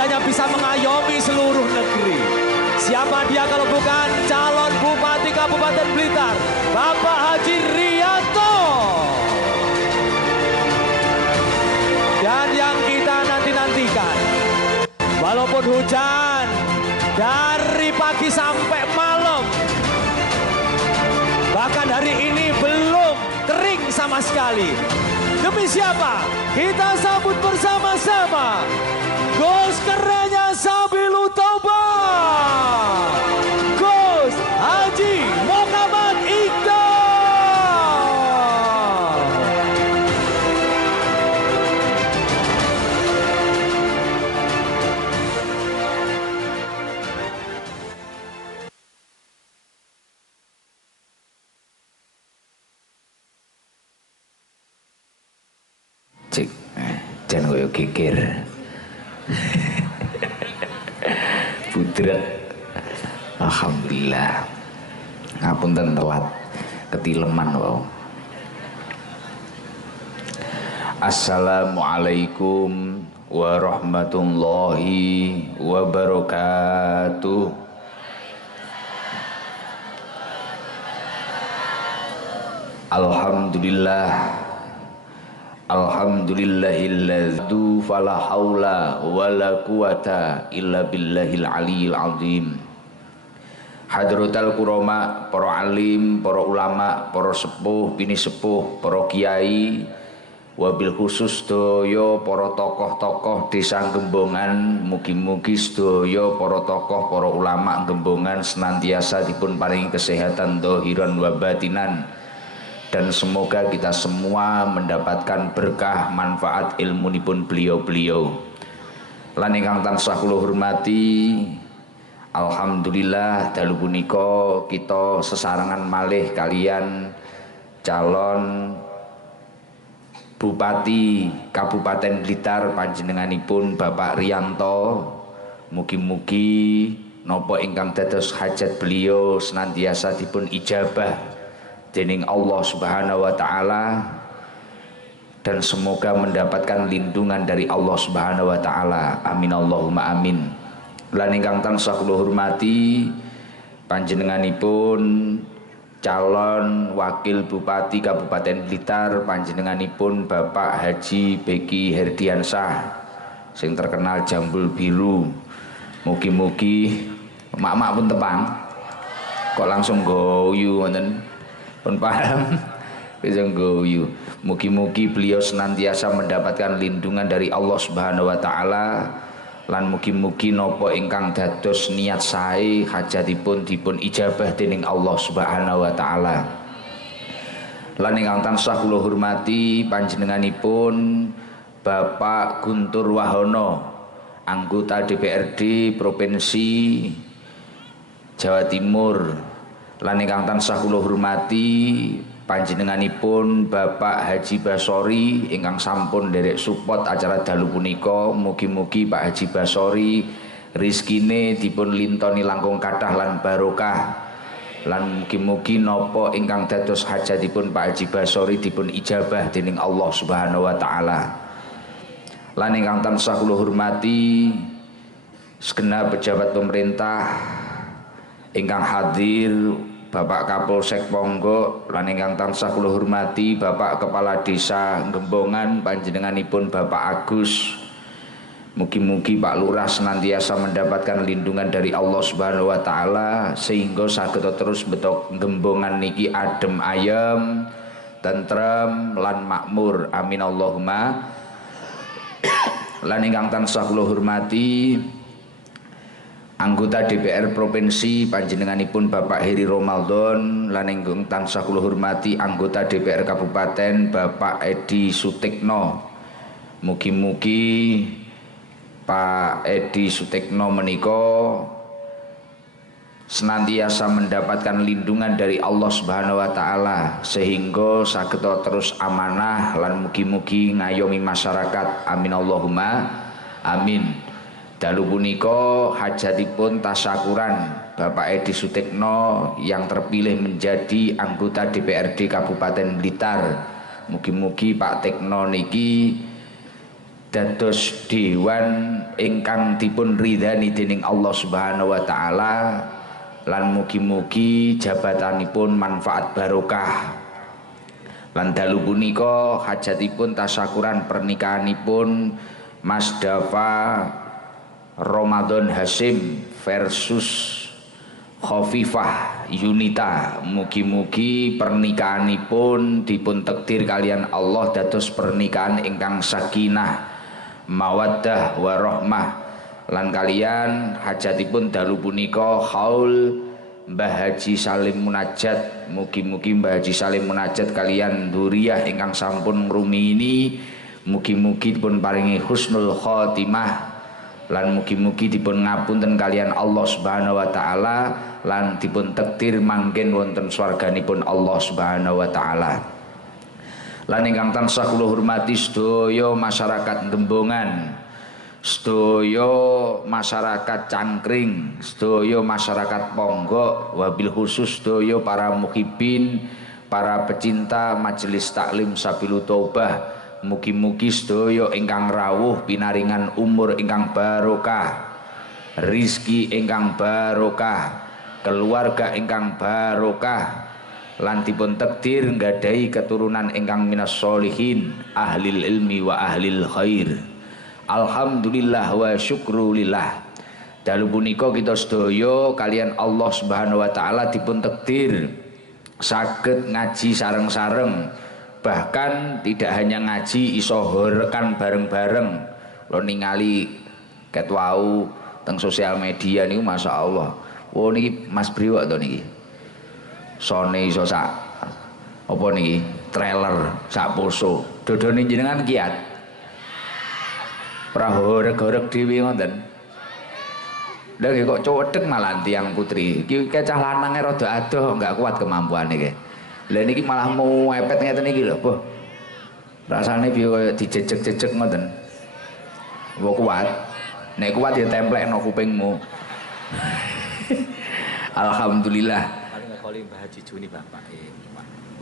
adanya bisa mengayomi seluruh negeri. Siapa dia kalau bukan calon Bupati Kabupaten Blitar, Bapak Haji Rianto. Dan yang kita nanti-nantikan, walaupun hujan dari pagi sampai malam, bahkan hari ini belum kering sama sekali. Demi siapa? Kita sambut bersama-sama Gus kerennya Sabilul Taubat, Gus Haji Muhammad Iqbal. Cik, jangan koyo geger. Putra, alhamdulillah. Ngapunten telat, ketileman wau. Assalamualaikum warahmatullahi wabarakatuh. Alhamdulillah. Alhamdulillahilladzi fala haula wala quwata illa billahil aliyil azim. Hadratal kurama, para alim, para ulama, para sepuh, bini sepuh, para kiai, wabil khusus sedaya para tokoh-tokoh desa Gembongan, mugi-mugi sedaya para tokoh, para ulama Gembongan senantiasa dipun paringi kesehatan dhahiran wa batinan. Dan semoga kita semua mendapatkan berkah manfaat ilmunipun beliau-beliau. Lan ingkang tansah kula hormati, alhamdulillah dalu punika kita sesarengan malih kalian calon Bupati Kabupaten Blitar panjenenganipun Bapak Rianto. Mugi-mugi napa ingkang dados hajat beliau senantiasa dipun ijabah dening Allah Subhanahu wa taala, dan semoga mendapatkan lindungan dari Allah Subhanahu wa taala. Amin Allahumma amin. Lan ingkang tansah kula hormati panjenenganipun calon wakil Bupati Kabupaten Blitar panjenenganipun Bapak Haji Beki Herdiansah sing terkenal Jambul Biru. Mugi-mugi mak-mak pun tepang kok langsung guyu wonten pun paham bisa guyu. Mugi-mugi beliau senantiasa mendapatkan lindungan dari Allah Subhanahu wa taala, lan mugi-mugi napa ingkang dados niat sae hajatipun dipun ijabah dening Allah Subhanahu wa taala. Lan ingkang tansah kula hormati panjenenganipun Bapak Guntur Wahono, anggota DPRD Provinsi Jawa Timur. Lan ingkang tansah kula hormati panjenenganipun Bapak Haji Basori ingkang sampun nderek support acara dalu punika. Mugi-mugi Pak Haji Basori rizkine dipun lintoni langkung kathah lan barokah, lan mugi-mugi napa ingkang dados hajatipun Pak Haji Basori dipun ijabah dening Allah Subhanahu wa taala. Lan ingkang tansah kula hormati segenap pejabat pemerintah ingkang hadir, Bapak Kapolsek Ponggok, lan ingkang tansah kula hormati Bapak Kepala Desa Gembongan panjenenganipun Bapak Agus. Mugi-mugi Pak Lurah senantiasa mendapatkan lindungan dari Allah Subhanahu wa taala sehingga saged terus betok Gembongan niki adem ayem, tentrem lan makmur. Amin Allahumma. Lan ingkang tansah kula hormati anggota DPR Provinsi panjenenganipun Bapak Heri Romaldon, lan ingkang tansah kula hormati anggota DPR Kabupaten Bapak Edi Sutikno. Mugi-mugi Pak Edi Sutikno menika senantiasa mendapatkan lindungan dari Allah Subhanahu wa taala sehingga saged terus amanah lan mugi-mugi ngayomi masyarakat. Amin Allahumma amin. Dalu punika hajatipun tasyakuran Bapak Edi Sutikno yang terpilih menjadi anggota DPRD Kabupaten Blitar. Mugi-mugi Pak Tekno niki dados dewan ingkang dipun ridhani dening Allah Subhanahu wa taala lan mugi-mugi jabatanipun manfaat barokah. Lan dalu punika hajatipun tasyakuran pernikahanipun Mas Dafa Ramadan Hasim versus Khofifah Yunita. Mugi-mugi pernikahanipun dipun takdir kalian Allah dados pernikahan ingkang sakinah, mawaddah warahmah. Lan kalian hajatipun dalu punika haul Mbah Haji Salim Munajat. Mugi-mugi Mbah Haji Salim Munajat kalian dzurriyyah ingkang sampun ngrumiyini, mugi-mugi dipun paringi husnul khotimah lan mugi-mugi dipun ngapunten kalian Allah Subhanahu wa taala lan dipun takdir mangken wonten swarganipun Allah Subhanahu wa taala. Lan ingkang tansah kula hormati sedaya masyarakat Gembongan, sedaya masyarakat Cangkring, sedaya masyarakat Ponggok, wabil khusus sedaya para muhibin, para pecinta majelis taklim Sabilu Taubah. Mugi-mugi sedaya ingkang rawuh pinaringan umur ingkang barokah, rizki ingkang barokah, keluarga ingkang barokah, lan dipun takdir nggadahi keturunan ingkang minas solihin, ahlil ilmi wa ahlil khair. Alhamdulillah wa syukrulillah. Dalu punika kita sedaya kalian Allah Subhanahu wa taala dipun takdir saged ngaji sareng-sareng. Bahkan tidak hanya ngaji, iso horekan bareng-bareng. Lo ningali ket wau teng sosial media niku masyaallah. Oh niki Mas Briwak to niki. Sone iso sak apa niki trailer sak poso. Dodone jenengan kiat. Prahoreg-horeg dhewe ngoten. Lah kok cowedeg malah tiyang putri. Iki cah lanange rada adoh, enggak kuat kemampuane iki. Lah niki malah mau epet ngeten iki lho, Boh. Rasane piye kaya dijejeg-jejeg ngoten. Wah kuat. Nek kuat ya templekno kupingmu. Alhamdulillah. Paling ngekoli Mbah Haji Juni Bapak.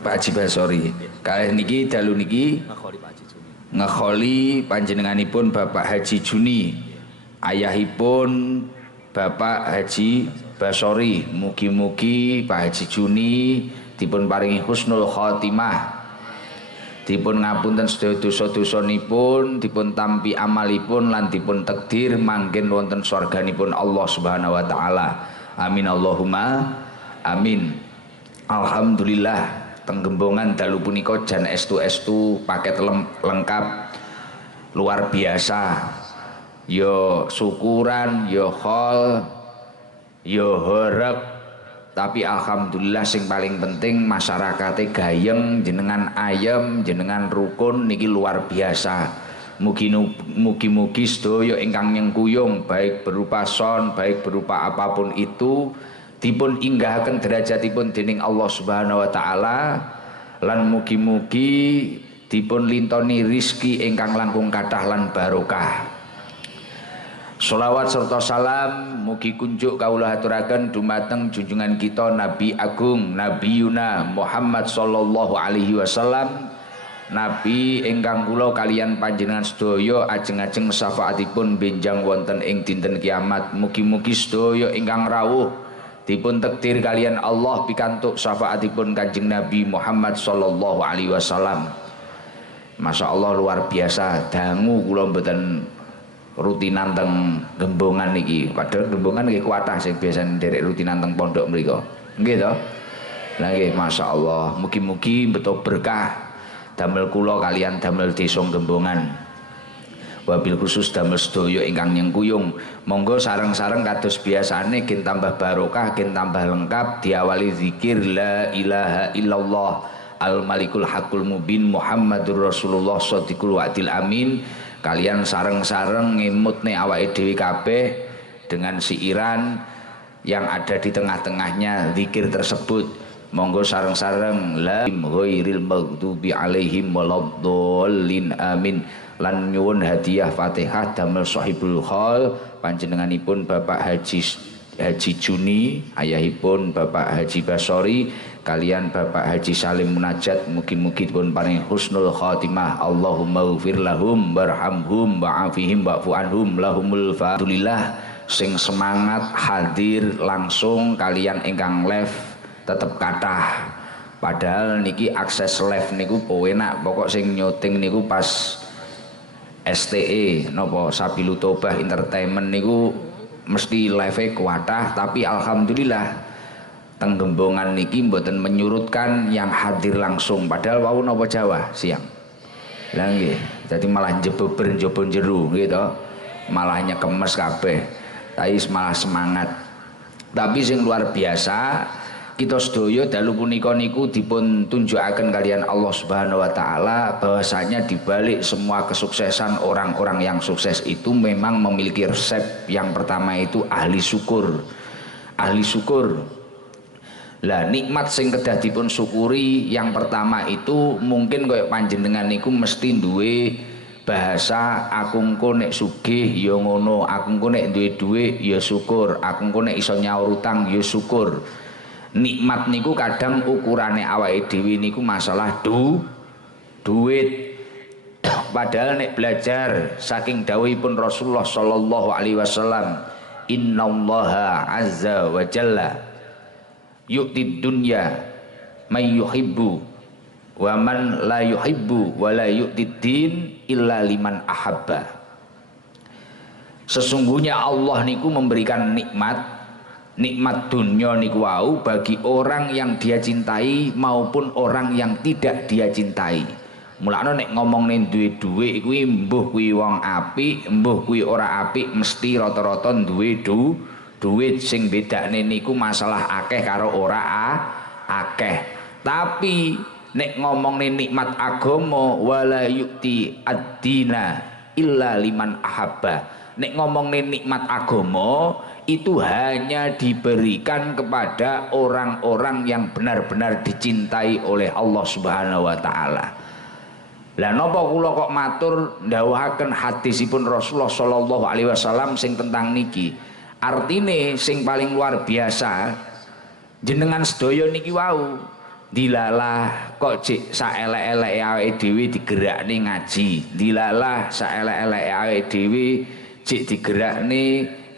Pak Haji Basori. Kalih niki dalu niki Ngekoli Pak Haji Juni. Ngekoli panjenenganipun Bapak Haji Juni. Ayahipun Bapak Haji Basori. Mugi-mugi Pak Haji Juni dipun paringi husnul khotimah, dipun ngapunten sedaya dosa-dosanipun, dipun tampi amalipun lan dipun takdir mangken wonten swarganipun Allah Subhanahu wa taala. Amin Allahumma amin. Alhamdulillah teng Gembongan dalu punika jan estu-estu paket lengkap luar biasa. Yo syukuran, yo khol, yo horeg. Tapi alhamdulillah sing paling penting masyarakatnya gayeng, jenengan ayem, jenengan rukun niki luar biasa. Mugi-mugi sedaya ingkang nyengkuyung baik berupa son, baik berupa apapun itu dipun inggahaken derajatipun dening Allah Subhanahu wa taala lan mugi-mugi dipun lintoni rizki ingkang langkung kathah lan barokah. Sholawat serta salam mugi kunjuk kawula aturaken dumateng junjungan kita Nabi Agung Nabi Yuna Muhammad sallallahu alaihi wasallam, Nabi ingkang kula kalian panjenengan sedaya ajeng-ajeng syafaatipun benjang wonten ing dinten kiamat. Mugi-mugi sedaya ingkang rawuh dipun takdir kalian Allah pikantuk syafaatipun Kanjeng Nabi Muhammad sallallahu alaihi wasallam. Masya Allah luar biasa. Dangu kula mboten rutinan teng Gembongan niki. Padahal Gembongan nggih kuatah sing biasa nderek rutinan teng pondok mriku. Nggih to? Lah nggih masyaallah. Mugi-mugi betul berkah damel kula kalian damel desa Gembongan. Wabil khusus damel sedaya ingkang nyengkuyung. Monggo sareng-sareng kados biasane kin tambah barokah, kin tambah lengkap diawali zikir la ilaha illallah al malikul hakul mubin Muhammadur Rasulullah shadiqul wa'dil amin. Kalian sareng-sareng ngimut nih awake dhewe kabeh dengan siiran yang ada di tengah-tengahnya zikir tersebut. Monggo sareng-sareng la ghairil maghdubi alaihim waladdallin amin. Lan nyuwun hadiah Fatihah damel sahibul khol panjenenganipun Bapak Haji Juni, ayahipun Bapak Haji Basori kalian Bapak Haji Salim Munajat, mugi-mugi pun paring husnul khotimah. Allahumma ighfir lahum warhamhum wa'afihim wa'fu anhum lahumul fadlillah. Sing semangat hadir langsung kalian ingkang live tetep kathah. Padahal niki akses live niku penak, pokok sing nyuting niku pas STE nopo Sabilu Tobah Entertainment niku mesti live kuatah, tapi alhamdulillah tenggembongan niki mboten menyurutkan yang hadir langsung, padahal wau nopo Jawa siang lah nggih, jadi malah jebeber njaba jero gitu, malah nyekemes kabeh, tapi malah semangat. Tapi sing luar biasa kita sedaya dalu punika niku dipun tunjukaken kalian Allah Subhanahu wa taala bahwasanya dibalik semua kesuksesan orang-orang yang sukses itu memang memiliki resep. Yang pertama itu ahli syukur. Ahli syukur. Lah nikmat sing kedah dipun syukuri yang pertama itu mungkin kaya panjenengan niku mesti duwe bahasa aku engko nek sugih ya ngono, aku engko nek duwe dhuwit ya syukur, aku engko nek iso nyaur utang ya syukur. Nikmat niku kadang ukurane awake dhewe niku masalah duit. Padahal nek belajar saking dawuhipun Rasulullah sallallahu alaihi wasallam, innallaha azza wa jalla yu'tid dunya may yuhibbu wa man la yuhibbu wa la yu'tid din illa liman ahabba. Sesungguhnya Allah niku memberikan nikmat dunia niku wau bagi orang yang dia cintai maupun orang yang tidak dia cintai. Mulane nek ngomongne duwe dhuwit kuwi mbuh kuwi wong apik, mbuh kuwi ora apik, mesti rata-rata duwe duit. Sing bedane niku masalah akeh karo ora akeh. Tapi nek ngomongne nikmat agama wala yu'ti ad-dina illa liman ahabba. Nek ngomongne nikmat agama itu hanya diberikan kepada orang-orang yang benar-benar dicintai oleh Allah Subhanahu wa taala. Lah napa kula kok matur ndhawuhaken hadisipun Rasulullah sallallahu alaihi wasallam sing tentang niki. Artine sing paling luar biasa jenengan sedaya niki wau dilalah kok cik saelek-eleke awake dhewe digerakne ngaji, dilalah saelek-eleke awake dhewe cik digerakne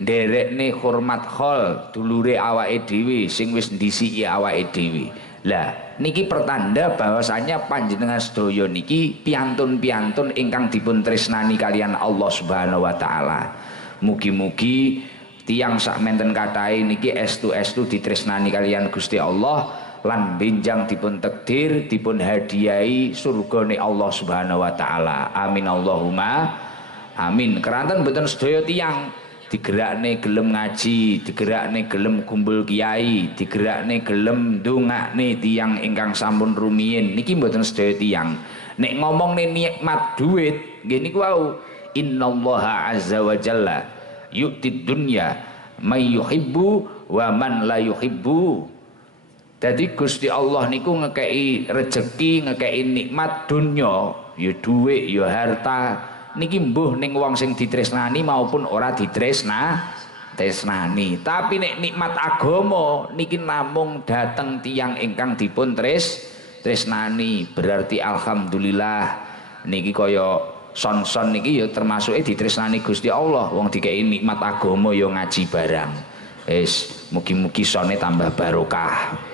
nderekne hormat khol dulure awake dhewe sing wis ndisiki awake dhewe. Lah niki pertanda bahwasanya panjenengan sedaya niki piantun-piantun ingkang dipun tresnani kalian Allah Subhanahu wa taala. Mugi-mugi tiang sak menten kathah niki estu-estu ditresnani kalian Gusti Allah lan benjang dipun takdir dipun hadiahi surgane Allah Subhanahu wa taala. Amin Allahumma amin. Keranten mboten sedaya tiang digerakne gelem ngaji, digerakne gelem kumpul kiai, digerakne gelem ndongakne tiang ingkang sampun rumiyin niki mboten sedaya tiang. Nek ngomongne nikmat duit nggih niku wau innallaha azza wa jalla yu'tid dunya may yuhibbu wa man la yuhibbu. Jadi Gusti Allah niku ngekei rezeki, ngekei nikmat dunya, ya dhuwit, ya harta niki mbuh ning wong sing ditresnani maupun ora ditresnani. Tapi nek nikmat agama niki namung dateng tiyang ingkang dipun tresnani. Berarti alhamdulillah niki kaya son-son niki ya termasuke ditresnani Gusti Allah. Wong dikei nikmat agama ya ngaji barang. Wis mugi-mugi sone tambah barokah.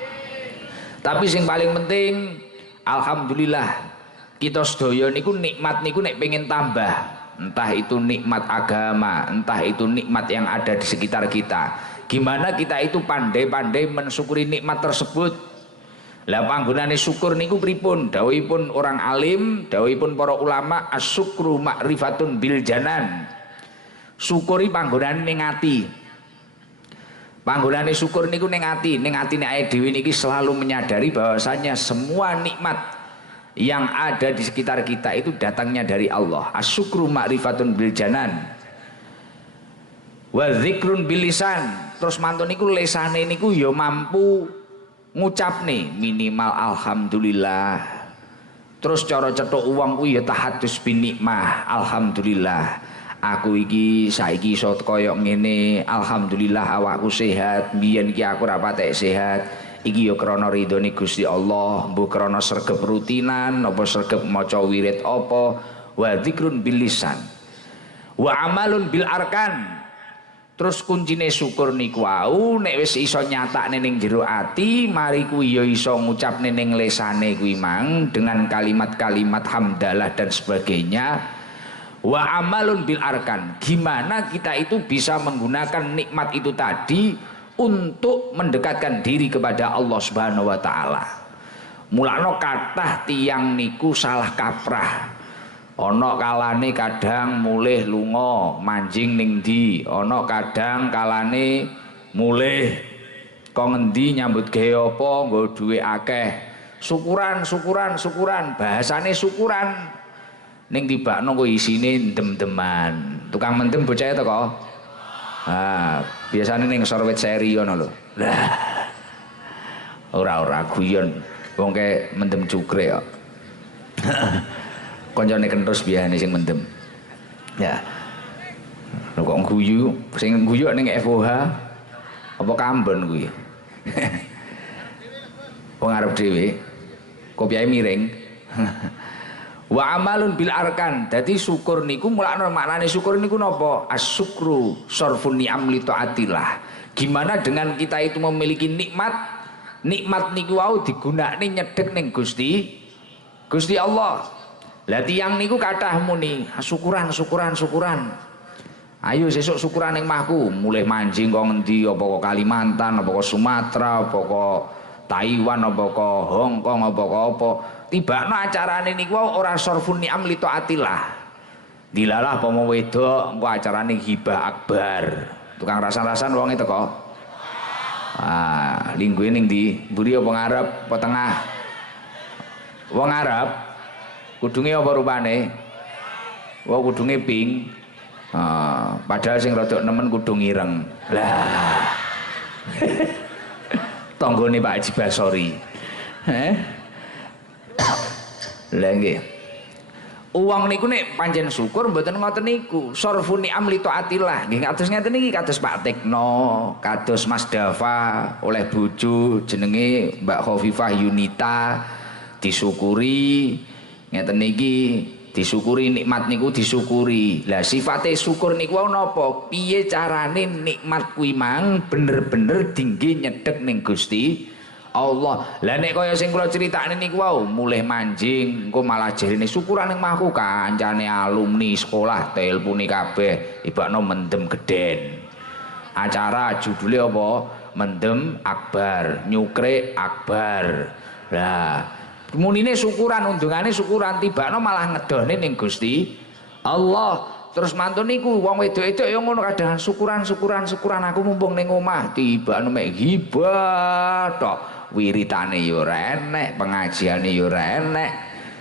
Tapi sing paling penting alhamdulillah kita sedaya niku nikmat niku nek pengen tambah, entah itu nikmat agama, entah itu nikmat yang ada di sekitar kita. Gimana kita itu pandai-pandai mensyukuri nikmat tersebut. Lah panggonane syukur niku pripun? Dawuhipun orang alim, dawuhipun para ulama, asyukru ma'rifatun bil janan. Syukuri panggonane ning ati. Panggonane syukur niku ning ati, ning atine awake dhewe niki selalu menyadari bahwasanya semua nikmat yang ada di sekitar kita itu datangnya dari Allah. Asyukru ma'rifatun bil janan. Wa dzikrun bil lisan. Terus mantun niku lesane niku ya mampu ngucap nih minimal alhamdulillah. Terus cara cetuk uang kuwi ya tahadus bin nikmah. Alhamdulillah aku iki saiki iso kaya ngene, alhamdulillah awakku sehat, biyen iki aku ora patek sehat, iki ya krana ridhone Gusti Allah, mbuh krana sregep rutinan apa sregep maca wirid apa, wa dzikrun bil lisan wa amalun bil arkan. Terus kuncine syukur niku wau nek wis iso nyatakne ning jero ati, mari kuwi ya iso ngucapne ning lesane kuwi mang dengan kalimat-kalimat hamdalah dan sebagainya. Wa amalun bil arkan, gimana kita itu bisa menggunakan nikmat itu tadi untuk mendekatkan diri kepada Allah Subhanahu wa taala. Mulane kathah tiyang niku salah kaprah. Ana kalane kadang mulih lunga manjing ning ndi, ana kadang kalane mulih kok ngendi nyambut gawe apa nggo dhuwit akeh. Syukuran, bahasane syukuran. Ning tibakno kok isine ndem-deman. Tukang mendem bocah teko. Biasane ning ngisor wit seri ngono lho. Lah. Ora guyon. Wong ke mendem cukre kok. Koncone kentus biasane sing mendem. Ya. Lho kok guyu, sing guyu ning FOH apa Kambon kuwi. Wong arep dhewe. Kopiahe miring. Wa amalun bil arkan. Dadi syukur niku mulakno maknane syukur niku napa? Asyukru sarfun ni'am li taatillah. Gimana dengan kita itu memiliki nikmat? Nikmat niku wau digunakne nyedhek ning Gusti Allah. Lah tiyang niku kathah muni syukuran. Ayo sesuk syukuran ning mahku, mulih manjing kok ngendi apa kok Kalimantan, apa kok Sumatera, apa kok Taiwan, apa kok Hong Kong, apa kok apa. Tibakno acarane niku ora sarfun ni'am li taatillah. Dilalah apa mau wedok engko acarane hibah akbar. Tukang rasan-rasan wong itu kok. Lingguhe ning ndi? Mburi apa ngarep apa tengah? Wong ngarep kudunge apa rupane? Wah kudunge pink. Padahal sing rada nemen kudung ireng. Lah. Tanggane Pak Haji Basori. Lah nggih. Uang niku nek pancen syukur mboten ngoten niku. Sarfun ni'am li taatillah. Nggih kados ngeten iki kados Pak Tekno, kados Mas Dava oleh bojo jenenge Mbak Khofifah Yunita disyukuri. Ngeten niki disyukuri nikmat niku disyukuri. Lah sifate syukur niku napa? Piye carane nikmat kuwi mang bener-bener dingge nyedhek ning Gusti Allah. Lah nek kaya sing kula critakne niku wau mulih manjing engko malah jarene syukuran ning mahku kancane alumni sekolah telponi kabeh ibakno mendem gedhen. Acara judule apa? Mendem akbar, nyukre akbar. Lah munine syukuran, undungane syukuran, tibakno malah ngedone ning Gusti Allah. Terus mantun niku wong wedok-wedok ya ngono kadang syukuran aku mumpung ning omah tibakno mek hibah tok. Wiritane ya ora enek, pengajiane ya ora enek,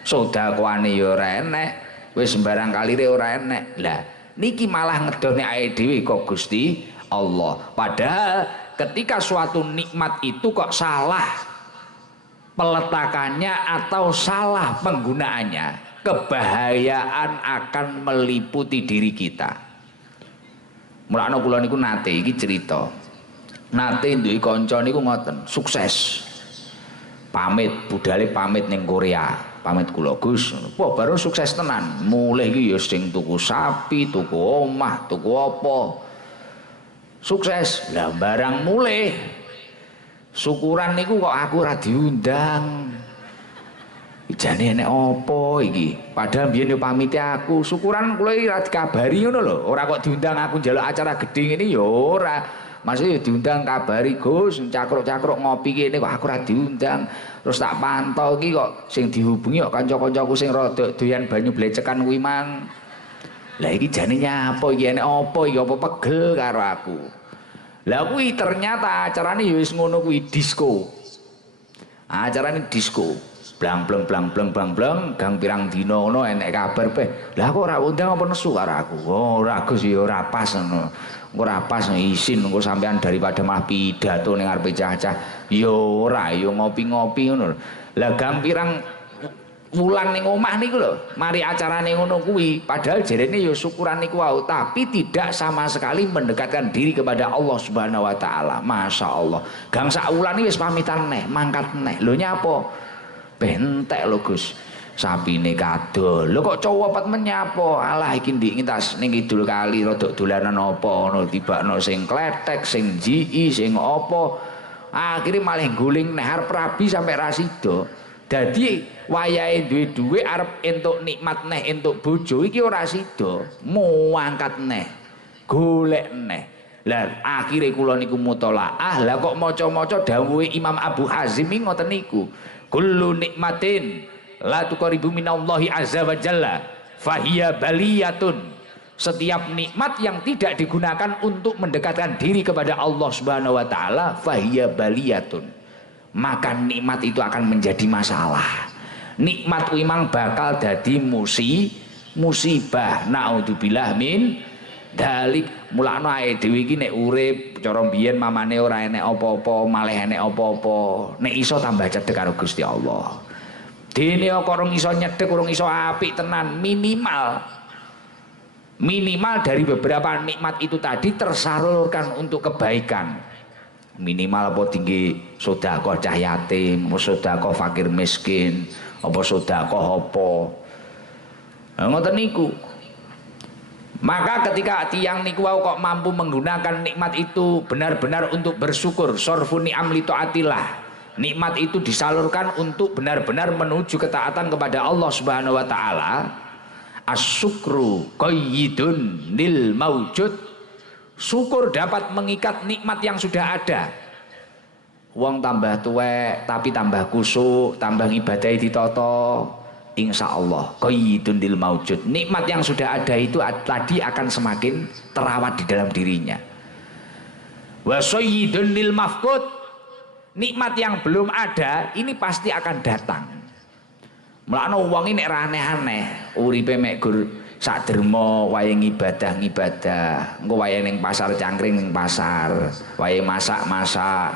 sedekahane ya ora enek, wis sembarang kalire ora enek. Lah niki malah ngedone awake dhewe kok Gusti Allah. Padahal ketika suatu nikmat itu kok salah peletakannya atau salah penggunaannya, kebahayaan akan meliputi diri kita. Mulane kula niku nate iki cerita. Nate duwe kanca niku ngoten, sukses. Pamit, budale pamit ning Korea. Pamit kula Gus, apa baru sukses tenan. Mulih iki ya sing tuku sapi, tuku omah, tuku apa. Sukses. Lah barang mulih syukuran niku kok aku ora diundang. Jane enek apa iki? Padahal biyen yo pamite aku, syukuran kula iki ora dikabari ngono lho. Ora kok diundang aku njaluk acara gedhe ngene ya ora. Masih diundang kabari Gus, cakruk-cakruk ngopi kene kok aku ora diundang. Terus tak pantau iki kok sing dihubungi kok kanca-kancaku sing rada doyan banyu blecekan kuwi mang. Lah iki jane nyapa iki enek apa iki apa pegel karo aku. Lah kuwi ternyata acarane ya wis ngono kuwi disco. Acarane disco. Blang gang pirang dina ngono enek kabar pe. Lah kok ora undang apa nesu karo aku. Oh ora Gus ya ora pas ngono. Ora pas izin engko sampean daripada malah pidato ning arepe cah-cah. Ya ora ya ngopi-ngopi ngono. Lah gang pirang wulan ning omah niku lho, mari acarane ngono kuwi, padahal jarene ya syukuran niku wau, tapi tidak sama sekali mendekatkan diri kepada Allah Subhanahu wa taala. Masya Allah. Gang sak wulan wis pamitan neh, mangkat neh. Lho nyapa? Bentek lho Gus. Sapine kadol. Lho kok cowok pet menyapa? Alah iki ndik ngitas ning kidul kali rodok dolanan apa ngono, tibakno sing kletek, sing jii, sing apa. Akhire malah guling neh arep rabi sampai ra sida. Dadi wayahe duwe dhuwit arep entuk nikmat neh entuk bojo iki ora sida, muangkat neh, golek neh. Lah akhire kula niku mutolaah, lah kok maca-maca dawuhe Imam Abu Hazim ngoten niku. Kullu nikmatin la tuqribu minallahi azza wa jalla fahiya baliyatun. Setiap nikmat yang tidak digunakan untuk mendekatkan diri kepada Allah Subhanahu wa taala fahiya baliyatun. Maka nikmat itu akan menjadi masalah. Nikmat memang bakal jadi musibah. Naudzubillah min dalik. Mulakno ae dhewe iki nek urip cara mbiyen mamane ora enek apa-apa, malah enek apa-apa. Nek iso tambah cedhek karo Gusti Allah. Dene kok urung iso nyedhek, urung iso apik tenan, minimal dari beberapa nikmat itu tadi tersalurkan untuk kebaikan. Minimal apa tinggi sedekah cah yatim, apa sedekah fakir miskin, apa sedekah apa. Ngoten niku. Maka ketika tiang niku wau kok mampu menggunakan nikmat itu benar-benar untuk bersyukur, sorfun ni'am li taatillah. Nikmat itu disalurkan untuk benar-benar menuju ketaatan kepada Allah Subhanahu wa taala. As-syukru qayyidun lil maujud. Syukur dapat mengikat nikmat yang sudah ada. Wong tambah tuwek tapi tambah kusuk, tambah ibadahi ditata, insya Allah qayyidun lil maujud. Nikmat yang sudah ada itu tadi akan semakin terawat di dalam dirinya. Wa sayyidun lil mafqud. Nikmat yang belum ada ini pasti akan datang. Mulane wong iki nek aneh-aneh, uripe mek gur sak derma wae ngibadah, engko wae ning pasar cangkring ning pasar, wae masak-masak,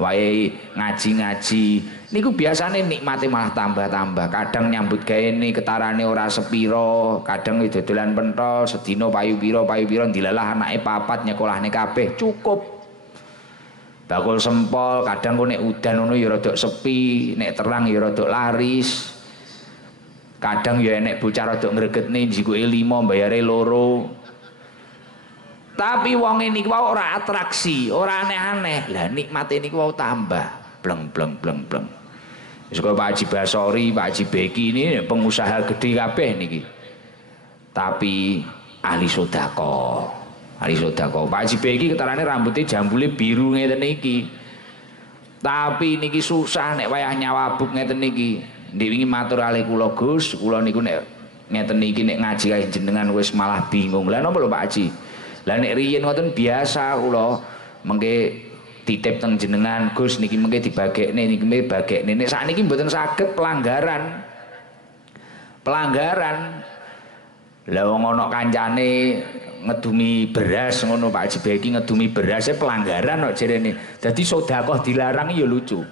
wae ngaji-ngaji. Niku biasane nikmate malah tambah-tambah. Kadang nyambut gawe ne ketarane ora sepiro, kadang dodolan pentol sedina payu pira dilalah anake papat nyekolahne kabeh cukup. Bakul sempol kadang kok nek udan ngono ya rada sepi, nek terang ya rada laris. Kadang ya enek bocah rada ngregetne jikuke 5 bayare 2. Tapi wong niku wae ora atraksi, ora aneh-aneh. Lah nikmate niku wae tambah bleng. Wis kok Pak Haji Basori, Pak Haji Beki ini pengusaha gede kabeh niki. Tapi ahli sedekah. Pak Haji Beki ketarane rambutnya jambule biru ngeten niki. Tapi niki susah nek wayah nyawabuk ngeten niki. Ndek wingi matur kalih kula Gus, kula niku nek ngeten iki nek ngaji kalih jenengan wis malah bingung. Lah napa lho Pak Haji? Lah nek riyen ngoten biasa kula mengke titip teng jenengan Gus niki mengke dibagekne niki bagekne. Nek sakniki mboten saged pelanggaran. Lah wong ana kancane ngedumi beras ngono Pak Haji Beki ngedumi berasnya pelanggaran kok jarene. Dadi sedekah dilarang ya lucu.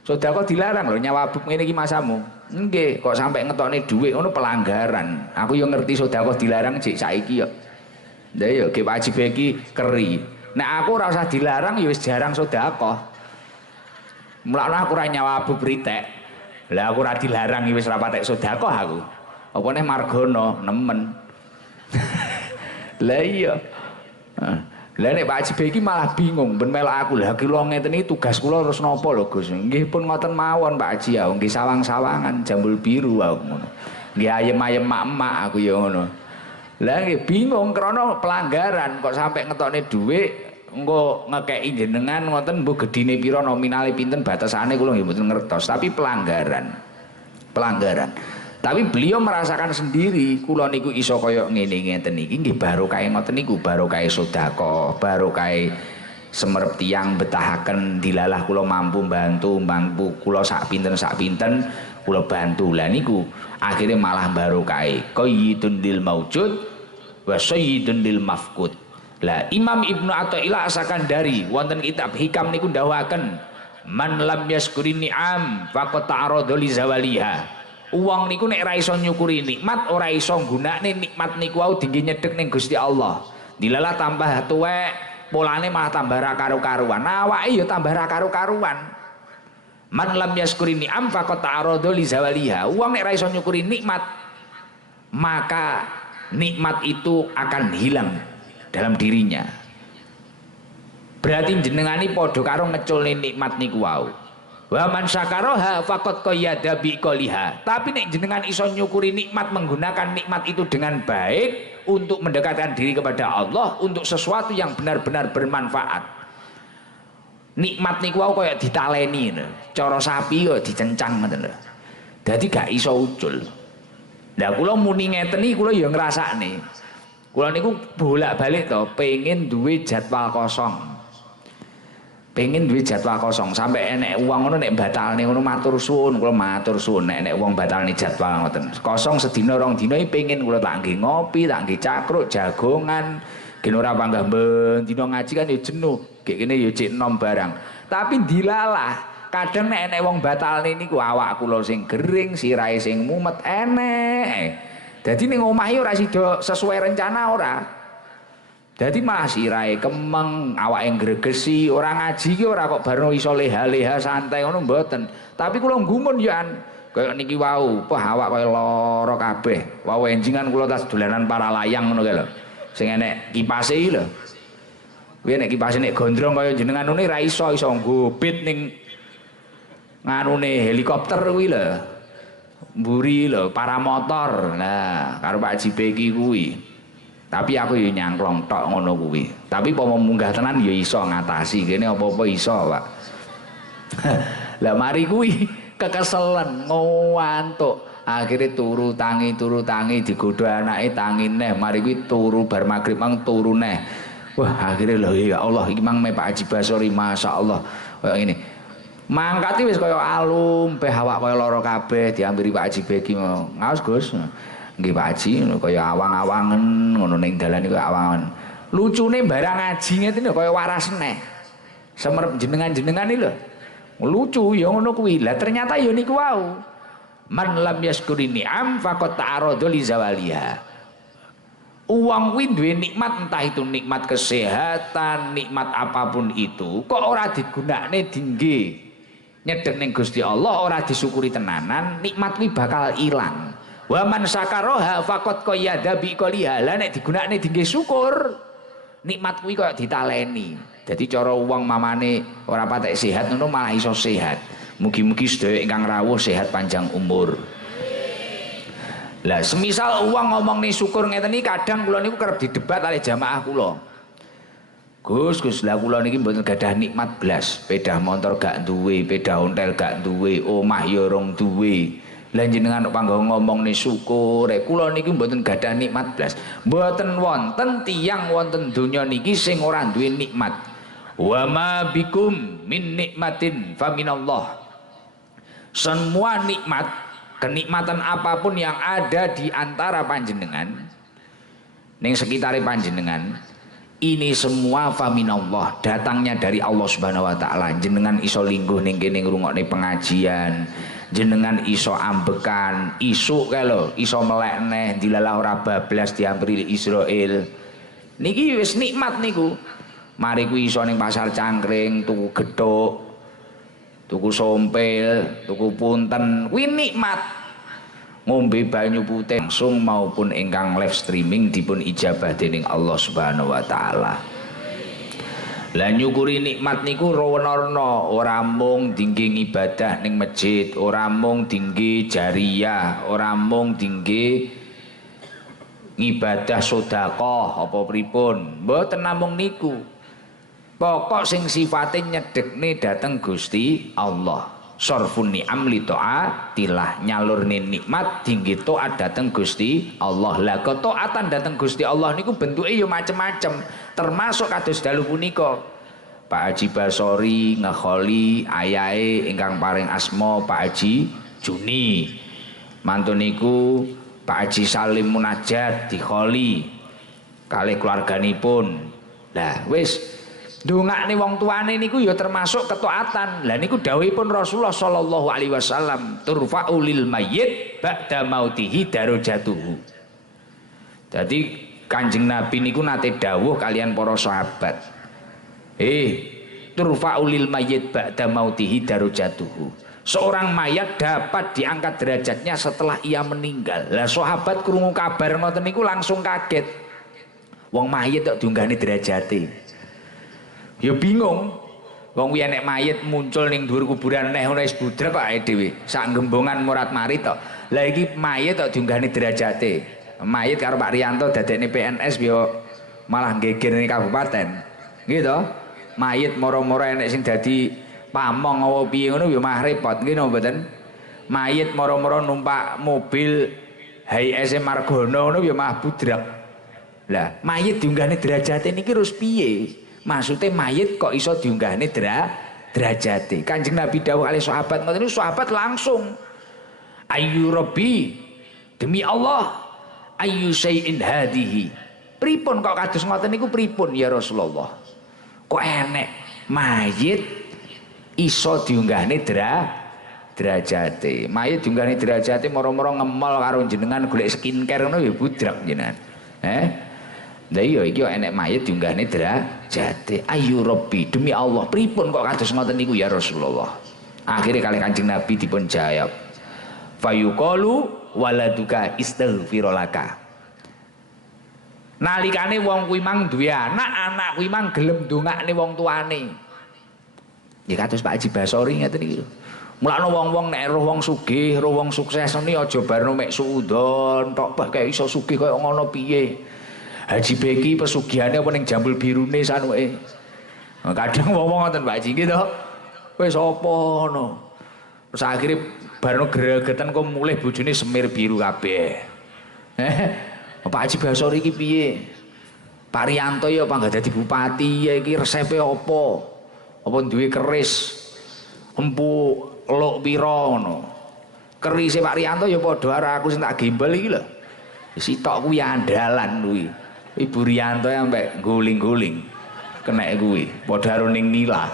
Sedekah dilarang lho nyawabuk ngene iki masamu. Nggih, kok sampai ngetokne dhuwit ngono pelanggaran. Aku yo ngerti sedekah dilarang jek saiki yo. Lah yo ge Pak Haji Beki keri. Nek aku ora usah dilarang ya wis jarang sedekah. Mulane aku ora nyawabuk ritek. Lah aku ora dilarang ya wis ora patek sedekah aku. Apa neh margono nemen. Lah iya. Lah nek Pak Haji Beki malah bingung ben melok aku. Lah kula ngeten iki tugas kula terus napa lho Gus? Nggih pun ngoten mawon Pak Haji ya, nggih sawang-sawangan jambul biru aku ngono. Nggih ayem-ayem mak-mak aku ya ngono. Lah nggih bingung krana pelanggaran kok sampai ngetokne dhuwit engko ngekeki jenengan ngoten mbuh gedine pira nominale pinten batasane kula nggih mboten ngertos, tapi pelanggaran. Tapi beliau merasakan sendiri kula niku iso kaya ngene ngeten iki nggih barokah ngoten niku, barokah sedekah, barokah semerep tiyang betahaken dilalah kula mampu kula sak pinten kula bantu. Lah niku akhirnya malah barokah qayyidun lil maujud wa sayyidun lil mafqud. Lah Imam Ibnu Athaillah As-Sakandari wonten kitab Hikam niku ndawuhaken man lam yaskurin ni'am faqad ta'arada li zawaliha. Uang niku nek ora iso nyukuri nikmat, ora iso nggunakne nikmat niku wau dingge nyedhek ning Gusti Allah. Dilalah tambah tuwek, polane malah tambah ra karu-karuan. Awake ya tambah ra karu-karuan. Man lam yaskuri ni'am faqad ta'arada li zawaliha. Uang nek ora iso nyukuri nikmat, maka nikmat itu akan hilang dalam dirinya. Berarti jenengani padha karo ngeculne nikmat niku wau. Wa man syakaraha faqad qayyada bi qaliha. Tapi nek jenengan iso nyukuri nikmat, menggunakan nikmat itu dengan baik untuk mendekatkan diri kepada Allah, untuk sesuatu yang benar-benar bermanfaat. Nikmat niku wau kaya ditaleni lho. Cara sapi kok dicencang ngoten lho. Dadi gak iso ucul. Lah kula muni ngeten iki kula ya ngrasakne. Kula niku bolak-balik to pengen duwe jadwal kosong. Pengen duwe jadwal kosong sampai enek uang ngono nek batalne ngono matur suwun, kula matur suwun nek uang batalne jadwal ngoten. Kosong sedina rong dina iki pengen kula tak nggih ngopi, tak nggih cakruk, jagongan. Gen ora panggah ben dina ngaji kan ya jenuh. Gek kene ya cek enom barang. Tapi dilalah, kadang nek enek wong batalne niku awak kula sing gering, sirahe sing mumet enek. Dadi ning omah iki ora sida sesuai rencana ora. Jadi malah sirahe kemeng, awake gregesi, ora ngaji ki ora kok bareng iso leha-leha santai ngono mboten. Tapi kula nggumun ya kaya niki wau, awak kaya lara kabeh. Wau enjingan kula tas dolanan para layang ngono kae lho. Sing enek kipase iki lho. Kuwi nek kipase nek gondrong kaya jenengan ngene ra iso nggobit ning nganune helikopter kuwi lho. Mburi lho, para motor. Nah, karo Pak Jibe iki kuwi. Tapi aku ya nyangklong tok ngono kuwi. Tapi pomo munggah tenan ya iso ngatasi kene apa-apa iso, Pak. Lah mari kuwi kekeselen ngantuk. Akhire turu tangi digodho anake tangi neh. Mari kuwi turu bar magrib mang turu neh. Wah, akhire lho ya Allah iki mang me Pak Haji Basori masyaallah kaya ngene. Mangkati wis kaya alum, peh awak kaya lara kabeh diambiri Pak Haji Beki mau. Ngaos Gus. Nggih Pak Haji kaya awang-awangen ngono ning dalan iku awangan. Lucune barang ngaji ngene kaya waras neh. Semerep jenengan-jenengan iki lho. Lucu ya ngono kuwi. Lah ternyata ya niku wau. Man lam yaskuri ni'am faqad ta'arada li zawaliha. Uang kuwi duwe nikmat, entah itu nikmat kesehatan, nikmat apapun itu, kok ora digunakne dingge nyedhek ning Gusti Allah, ora disyukuri tenanan, nikmat kuwi bakal ilang. Wa man syakaraha faqad qayyada bi qaliha. Lah nek digunakne dingge syukur, nikmat kuwi kaya ditaleni. Jadi cara wong mamane ora patek sehat ngono malah iso sehat. Mugi-mugi sedaya ingkang rawuh sehat panjang umur. Lah semisal uang ngomong nih syukur ngeten iki kadang kula niku kerep didebat oleh jamaah kula. Gus, lah kula niki mboten gadah nikmat blas. Sepeda motor gak duwe, sepeda ontel gak duwe, omah ya rong duwe. Lah jenengan panggo ngomong nih syukur, kula niki mboten gadah nikmat blas. Mboten wonten tiyang wonten donya niki sing ora duwe nikmat. Wa ma bikum min nikmatin fa minallah. Semua nikmat, kenikmatan apapun yang ada di antara panjenengan ning sekitare panjenengan, ini semua fa minallah, datangnya dari Allah Subhanahu wa taala. Jenengan iso lingguh ning kene ngrungokne pengajian, jenengan iso ambekan, isuk kae lho, iso melek neh dilalah ora bablas diampiri Israel. Niki wis nikmat niku. Mari kuwi iso ning pasar cangkring tuku gethuk, tuku sompel, tuku punten, kuwi nikmat. Ngombe banyu putih langsung maupun ingkang live streaming dipun ijabah dening Allah Subhanahu wa taala. Lah nyukuri nikmat niku rawana ora mung dingge ibadah ning masjid, ora mung dingge jariyah, ora mung dingge ibadah sedekah apa pripun. Mboten namung niku. Pokok sing sifatnya nyedekne dateng Gusti Allah. Sorfun ni'am li ta'atillah, nyalurne nikmat dingge taat dateng Gusti Allah. Lah ketaatan dateng Gusti Allah niku bentuke ya macem-macem, termasuk kados dalu punika. Pak Haji Basori ngekholi ayahe ingkang paring asma Pak Haji Juni. Mantun niku Pak Haji Salim Munajat dikholi kalih keluarganipun. Lah wis Ndongakne wong tuane niku ya termasuk ketaatan. Lah niku dawuhipun Rasulullah sallallahu alaihi wasallam, turfa'u lil mayyit ba'da mautihi darajatuhu. Jadi Kanjeng Nabi niku nate dawuh kalian para sahabat. Turfa'u lil mayyit ba'da mautihi darajatuhu. Seorang mayat dapat diangkat derajatnya setelah ia meninggal. Lah sahabat krungu kabar ngoten niku langsung kaget. Wong mayit kok diunggahne derajate. Ya bingung. Wong kuwi nek mayit muncul ning dhuwur kuburan neh ora wis budrek kok ae dhewe. Sak gembongan murat marit tok. Lah iki mayit kok diunggahne derajate. Mayit karo Pak Riyanto dadekne PNS yo malah geger ning kabupaten. Nggih to? Mayit moro-moro enek sing dadi pamong apa piye ngono ya mah repot nggih napa mboten? Mayit moro-moro numpak mobil HIS Margono ngono ya mah budrek. Lah mayit diunggahne derajate niki terus piye? Maksudnya mayit kok iso diunggahne derajate. Kanjeng Nabi dawuh kali sahabat ngoten niku sahabat langsung ayu rabbi demi Allah ayu syai'in hadhihi. Pripun kok kados ngoten niku pripun ya Rasulullah? Kok enek mayit iso diunggahne derajate. Mayit diunggahne derajate moro-moro ngemol karo jenengan golek skincare ngono ya budrak jenengan. Lah iya iki kok enek mayit diunggahne derajate. Ayu Rabbi demi Allah pripun kok kados ngoten niku ya Rasulullah. Akhirnya kali Kanjeng Nabi dipun jawab. Fayuqalu waladuka istaghfirulaka. Nalikane wong kuwi mang duwe anak kuwi mang gelem ndongakne wong tuane. Ya kados Pak Haji Basori ngeten iki. Mulane wong-wong nek roh wong sugih, roh wong sukses ni aja barno mek suudon tok bah kaya iso sugih kaya ngono piye. Haji Beki pesugihannya apa ning Jambul Birune sanuke. Kadang wong-wong ngoten Pak Haji gitu. Wis apa ngono. Terus akhire barno gregetan kok mulih bojone semir biru kabeh. Pak Haji Basori iki piye? Pak Riyanto ya apa enggak dadi bupati ya iki resepe apa? Apa duwe keris empu lok pira ngono. Kerise Pak Riyanto ya padha karo aku sing tak gembel iki lho. Sitok kuwi andalan kuwi. Ibu Riyanto sampe guling-guling kenek kuwi padha karo ning Nila.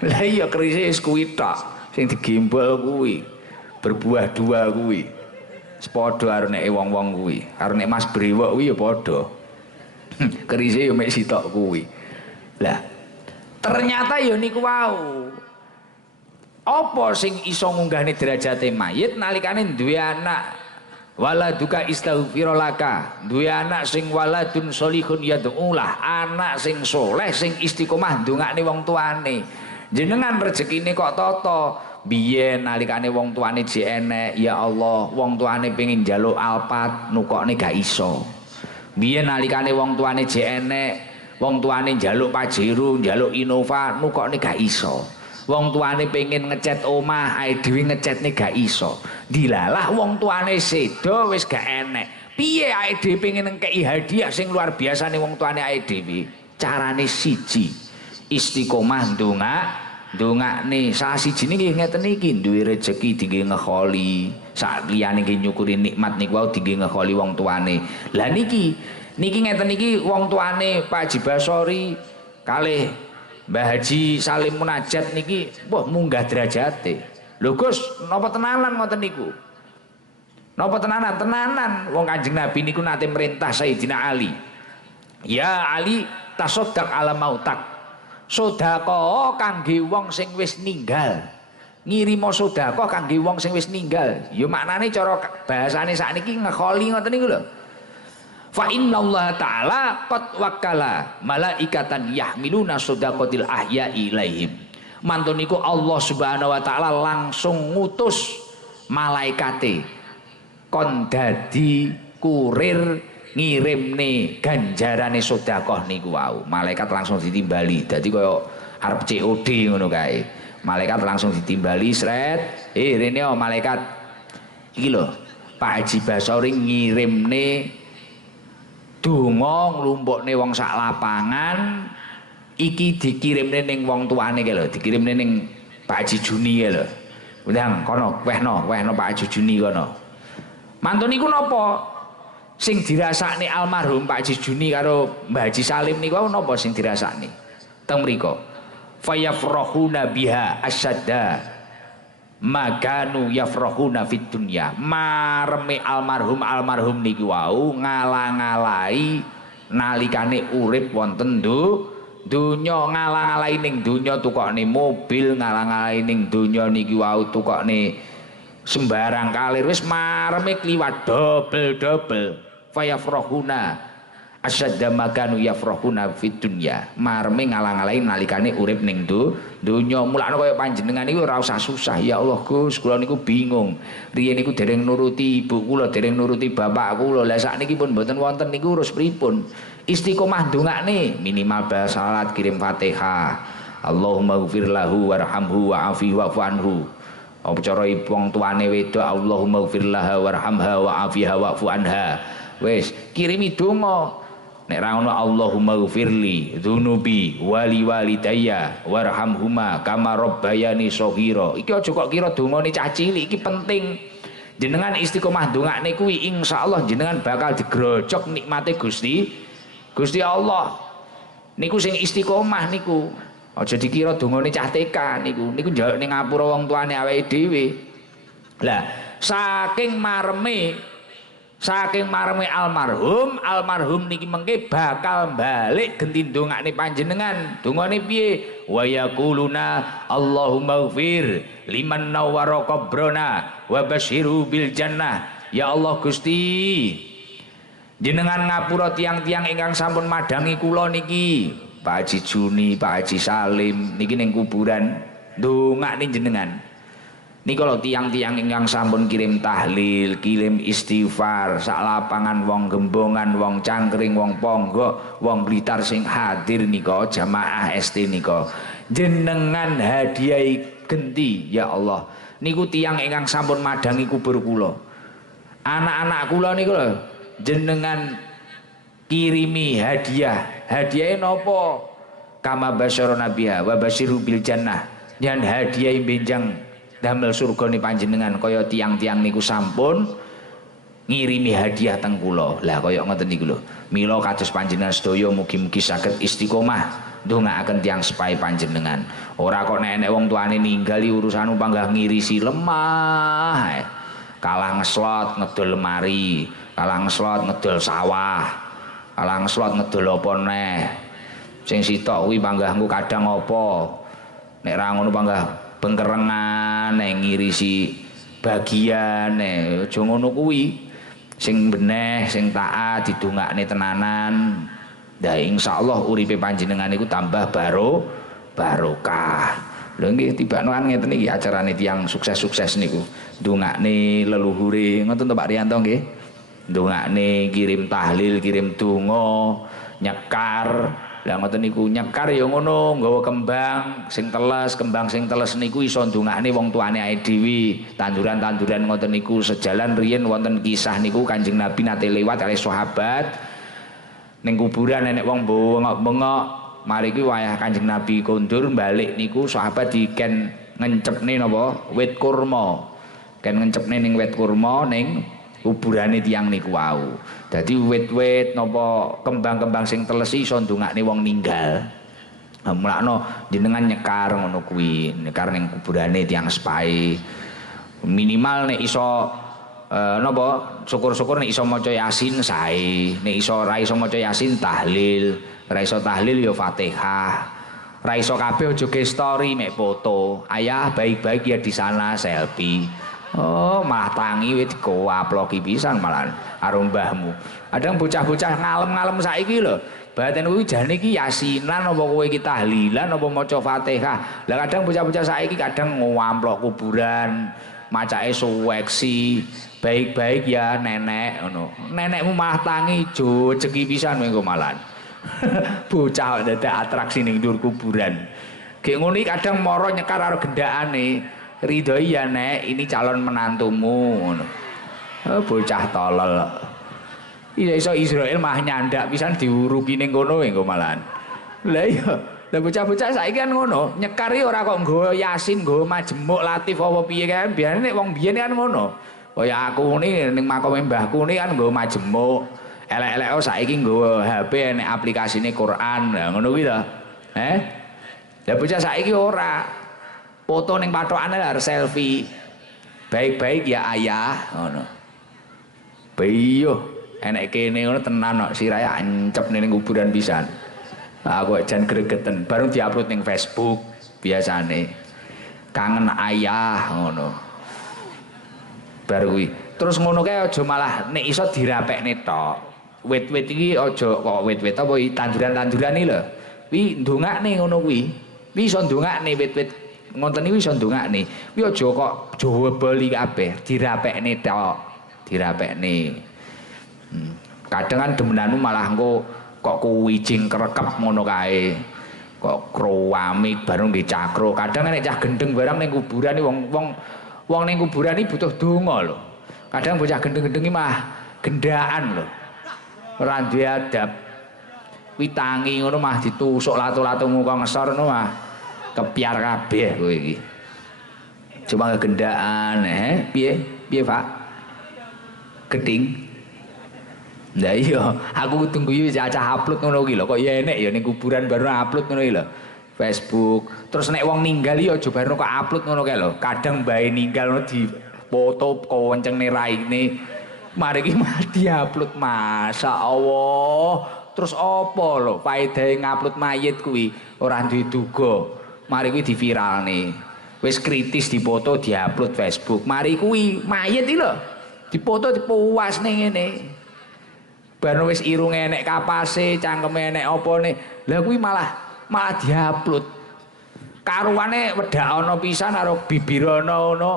Lah iya kerise wis kuwi tok sing digembel kuwi. Berbuah dua kuwi. Sepadha karo nek wong-wong kuwi. Karo nek Mas Brewok kuwi ya padha. Kerise ya mek sitok kuwi. Lah ternyata ya niku wau. Apa sing iso ngunggahne derajate mayit nalikane duwe anak? Waladuka istaghfirulaka, duwe anak sing waladun sholihun yad'ulah, anak sing soleh sing istiqomah ndongakne wong tuane. Jenengan rezekine kok tata. Biyen nalikane wong tuane jek enek, ya Allah, wong tuane pengin njaluk Alphard nukokne gak iso. Biyen nalikane wong tuane jek enek, wong tuane njaluk Pajero, njaluk Innova nukokne gak iso. Wong tuane pengen ngecat omah, ae dhewe ngecatne gak iso. Dilalah wong tuane sedo wis gak enek. Piye ae dhewe pengen ngekeki hadiah sing luar biasane wong tuane ae dhewe? Carane siji, istiqomah ndongakne. Salah sijine nggih ngeten iki, duwe rejeki dingge ngekholi. Sak liyane nggih nyukuri nikmat niku wae dingge ngekholi wong tuane. Lah niki ngeten iki wong tuane Pak Haji Basori kalih Mbah Haji Salim Munajat niki wah munggah derajate. Lho Gus, napa tenanan ngoten niku? Napa tenanan? Tenanan. Wong Kanjeng Nabi niku nate merintah Sayyidina Ali. Ya Ali, tasaddaq ala mautak. Sedekah kangge wong sing wis ninggal. Ngirimo sedekah kangge wong sing wis ninggal. Ya maknane cara bahasane sakniki ngekholi ngoten niku lho. Fa innallaha ta'ala qad wakkala malaikatan yahmiluna shadaqatil ahya'i ilaihim. Mantun niku Allah Subhanahu wa taala langsung ngutus malaikate kon dadi kurir ngirimne ganjarane sedekah niku wau. Malaikat langsung ditimbali. Dadi kaya arep COD ngono kae. Malaikat langsung ditimbali sret. Rene malaikat iki lho Pak Haji Basori ngirimne donga nglumpukne wong sak lapangan iki dikirimne ning wong tuane kae lho, dikirimne ning Pak Haji Juni kae lho. Undang kono wehno Pak Haji Juni kono. Mantun niku napa? Sing dirasakne almarhum Pak Haji Juni karo Mbah Haji Salim niku napa sing dirasakne? Teng mriku. Fayafrahuna biha asyadda maganu yafrahuna fid dunya. Mareme almarhum niku wau ngalang-alai nalikane urip wonten donya, ngalang-alai ning donya tukokne mobil, ngalang-alai ning donya niki wau tukokne sembarang kalir, wis mareme kliwat dobel-dobel. Fayafrahuna asyadda maganu yafrahuna fid dunya. Mareme ngalang-alai nalikane urip ning donya. Mulane kaya panjenengan niku ora usah susah. Ya Allah Gus, kula niku bingung. Riyen niku dereng nuruti ibu kula, dereng nuruti bapak kula. Lah sakniki pun mboten wonten niku urus pripun? Istiqomah ndongakne minimal bal salat kirim Fatihah. Allahumma ighfir lahu warhamhu wa'afihi wa'fu anhu. Apa cara wong tuane wedok Allahumma ighfir laha warhamha wa'afiha wa'fu anha. Wis kirimi donga. Nek ra ono Allahumma ighfirli dzunubi wali walidayya warhamhuma kama rabbayani shaghira. Iki aja kok kira dongane cah cilik, iki penting. Jenengan istiqomah ndongakne kuwi insyaallah jenengan bakal digrojok nikmate Gusti Allah. Niku sing istiqomah niku. Aja dikira dongane cah TK niku. Niku njaluk ning ngapura wong tuane awake dhewe. Lah, saking mareme almarhum niki mengke bakal balik genti ndongakne panjenengan. Dongane piye? Wa yaquluna Allahumma ighfir liman nawwara qabrana wa basyiru bil jannah. Ya Allah Gusti, jenengan ngapura tiang-tiang ingkang sampun madangi kula niki. Pak Haji Juni, Pak Haji Salim niki ning kuburan ndongakne jenengan. Ini kalau tiang-tiang ingkang sampun kirim tahlil, kirim istighfar, sak lapangan wong Gembongan, wong Cangkring, wong Ponggok, wong Blitar sing hadir niko jamaah ST niko, jenengan hadiah genti ya Allah. Niku tiang ingkang sampun madangi kubur kula. Anak-anak kula niku lho, jenengan kirimi hadiah. Hadiahnya nopo? Kama basyarana biha wa basyiru bil jannah. Dan hadiah benjang damel surga ni panjenengan kaya tiang-tiang niku sampun ngirimi hadiah teng kula. Lah kaya ngoten niku lho. Mila kados panjenengan sedaya mugi-mugi saged istiqomah ndongaaken tiang sepahe panjenengan. Ora kok nek wong tuane ninggali urusan panggah ngirisi lemah. Kalah ngeslot ngedol lemari, kalah ngeslot ngedol sawah, kalah ngeslot ngedol apa neh. Sing sitok kuwi panggahku kadang apa. Nek ra ngono panggah bengkerengan ngirisi bagian aja ngono kuwi. Sing beneh sing taat didongakne tenanan. Lah insyaallah uripe panjenengan iku tambah barokah. Lho nggih tibakno kan ngeten iki acarane tiyang sukses-sukses niku. Ndongakne leluhure ngoten to Pak Riyanto nggih. Ndongakne kirim tahlil, kirim donga, nyekar. Lah ngoten niku nyekar ya ngono, nggawa kembang sing teles niku iso ndongakne wong tuane ae dhewe. Tanduran-tanduran ngoten niku sejalan riyen wonten kisah niku Kanjeng Nabi nate lewat kali sahabat ning kuburan nenek wong bengok-bengok. Mari ki wayah Kanjeng Nabi kondur balik niku sahabat diken ngencepne napa wit kurma. Ken ngencepne ning wit kurma ning kuburane tiang niku wau. Dadi wit-wit napa kembang-kembang sing teles iso ndongakne wong ninggal. Mulakno jenengan nyekar ngono kuwi, nyekar ning kuburane tiang sepahe. Minimal nek iso napa syukur-syukur nek iso maca Yasin sae, nek iso ora iso maca Yasin tahlil, ora iso tahlil ya Fatihah. Ora iso kabeh aja ge story mek foto. Ayah baik-baik ya di sana selfie. Oh, malah tangi wis dikoaploki pisan malah karo mbahmu. Kadang bocah-bocah ngalem-ngalem saiki lho. Baten kuwi jane iki yasinan apa kowe iki tahlilan apa maca Fatihah. Lah kadang bocah-bocah saiki kadang ngomplok kuburan, macake suweksi. Baik-baik ya nenek ngono. Nenekmu malah tangi jojeki pisan mengko malah. Bocah dadak atraksi ning dhuwur kuburan. Gek ngono iki kadang mara nyekar karo gendakane. Ridhoi ya nek ini calon menantumu ngono. Bocah tolol. Iya iso Israel mah nyandak pisan diuruki ning kono engko malahan. Lah iya, lah bocah-bocah saiki kan ngono, nyekar ora kok nggawa Yasin, nggawa majemuk latif apa piye kan. Biasane nek wong biyen kan ngono. Kaya aku ni ning makome mbahku ni kan nggo majemuk. Elek-elek saiki nggo HP nek aplikasine Quran. Lah ngono kuwi to. Lah bocah saiki ora. Foto ning pathokane harus selfie. Baik-baik ya ayah ngono. Iya, enek kene ngono tenan kok sirahe ancep ning kuburan pisan. Aku jan gregeten baru diupload ning Facebook biasane. Kangen ayah ngono. Baru kuwi. Terus ngono kae aja malah nek iso dirapekne tok. Wit-wit iki aja kok wit-wit apa tanduran-tanduran iki lho. Kuwi ndongakne ngono kuwi. Kuwi iso ndongakne wit-wit ngoten iki iso ndongakne. Kuwi aja kok Jawa Bali kabeh, dirapekne tok. Dirapekne. Kadang kan demenanmu malah engko kok kuwijing kerekep ngono kae. Kok kruwamik bareng nggih cakro. Kadang nek cah gendeng barang ning kuburan iki wong ning kuburan iki butuh donga lho. Kadang bocah gendeng-gendeng iki mah gendaan lho. Ora duwe adab. Kuwi tangi ngono mah ditusuk latu-latu muka ngesor ngono mah kepiar kabeh kowe iki. Cuma kegendaan piye? Piye, Pak? Geding. Lah iya, aku tunggu iki cacah upload ngono iki lho. Kok ya enek ya ning kuburan baru upload ngono iki lho. Facebook. Terus nek wong ninggal ya aja baru kok upload ngono kae lho. Kadang bae ninggal ngono di foto koncengne raine. Mari iki mati upload Masya Allah. Terus apa lho faedahe ngupload mayit kuwi ora duwe duga. Mari kuwi diviralne. Wis kritis dipoto diupload Facebook. Mari kuwi mayit iki lho. Dipoto dipuasne ngene. Bar wis irunge enek kapase, cangkeme enek opone. Lah kuwi malah diupload. Karuane wedak ana pisan karo bibir ana ngono.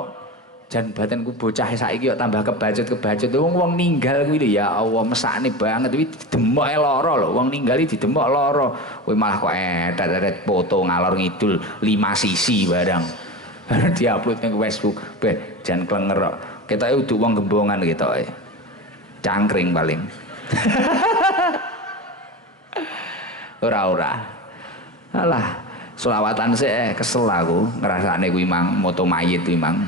Jan batenku bocah saiki kok tambah kebacut-kebacut. Wong ninggal kuwi lho ya Allah mesakne banget kuwi didemoke lara lho. Wong ninggal iki didemok lara. Kowe malah kok edet-edet foto ngalor ngidul 5 sisi barang. Diupload ning Facebook. Beh, jan klenger kok. Ketoke udu wong gembongan ketoke. Cangkring paling. Ora. Alah, selawatan sik kesel aku ngrasakne kuwi mang moto mayit kuwi mang.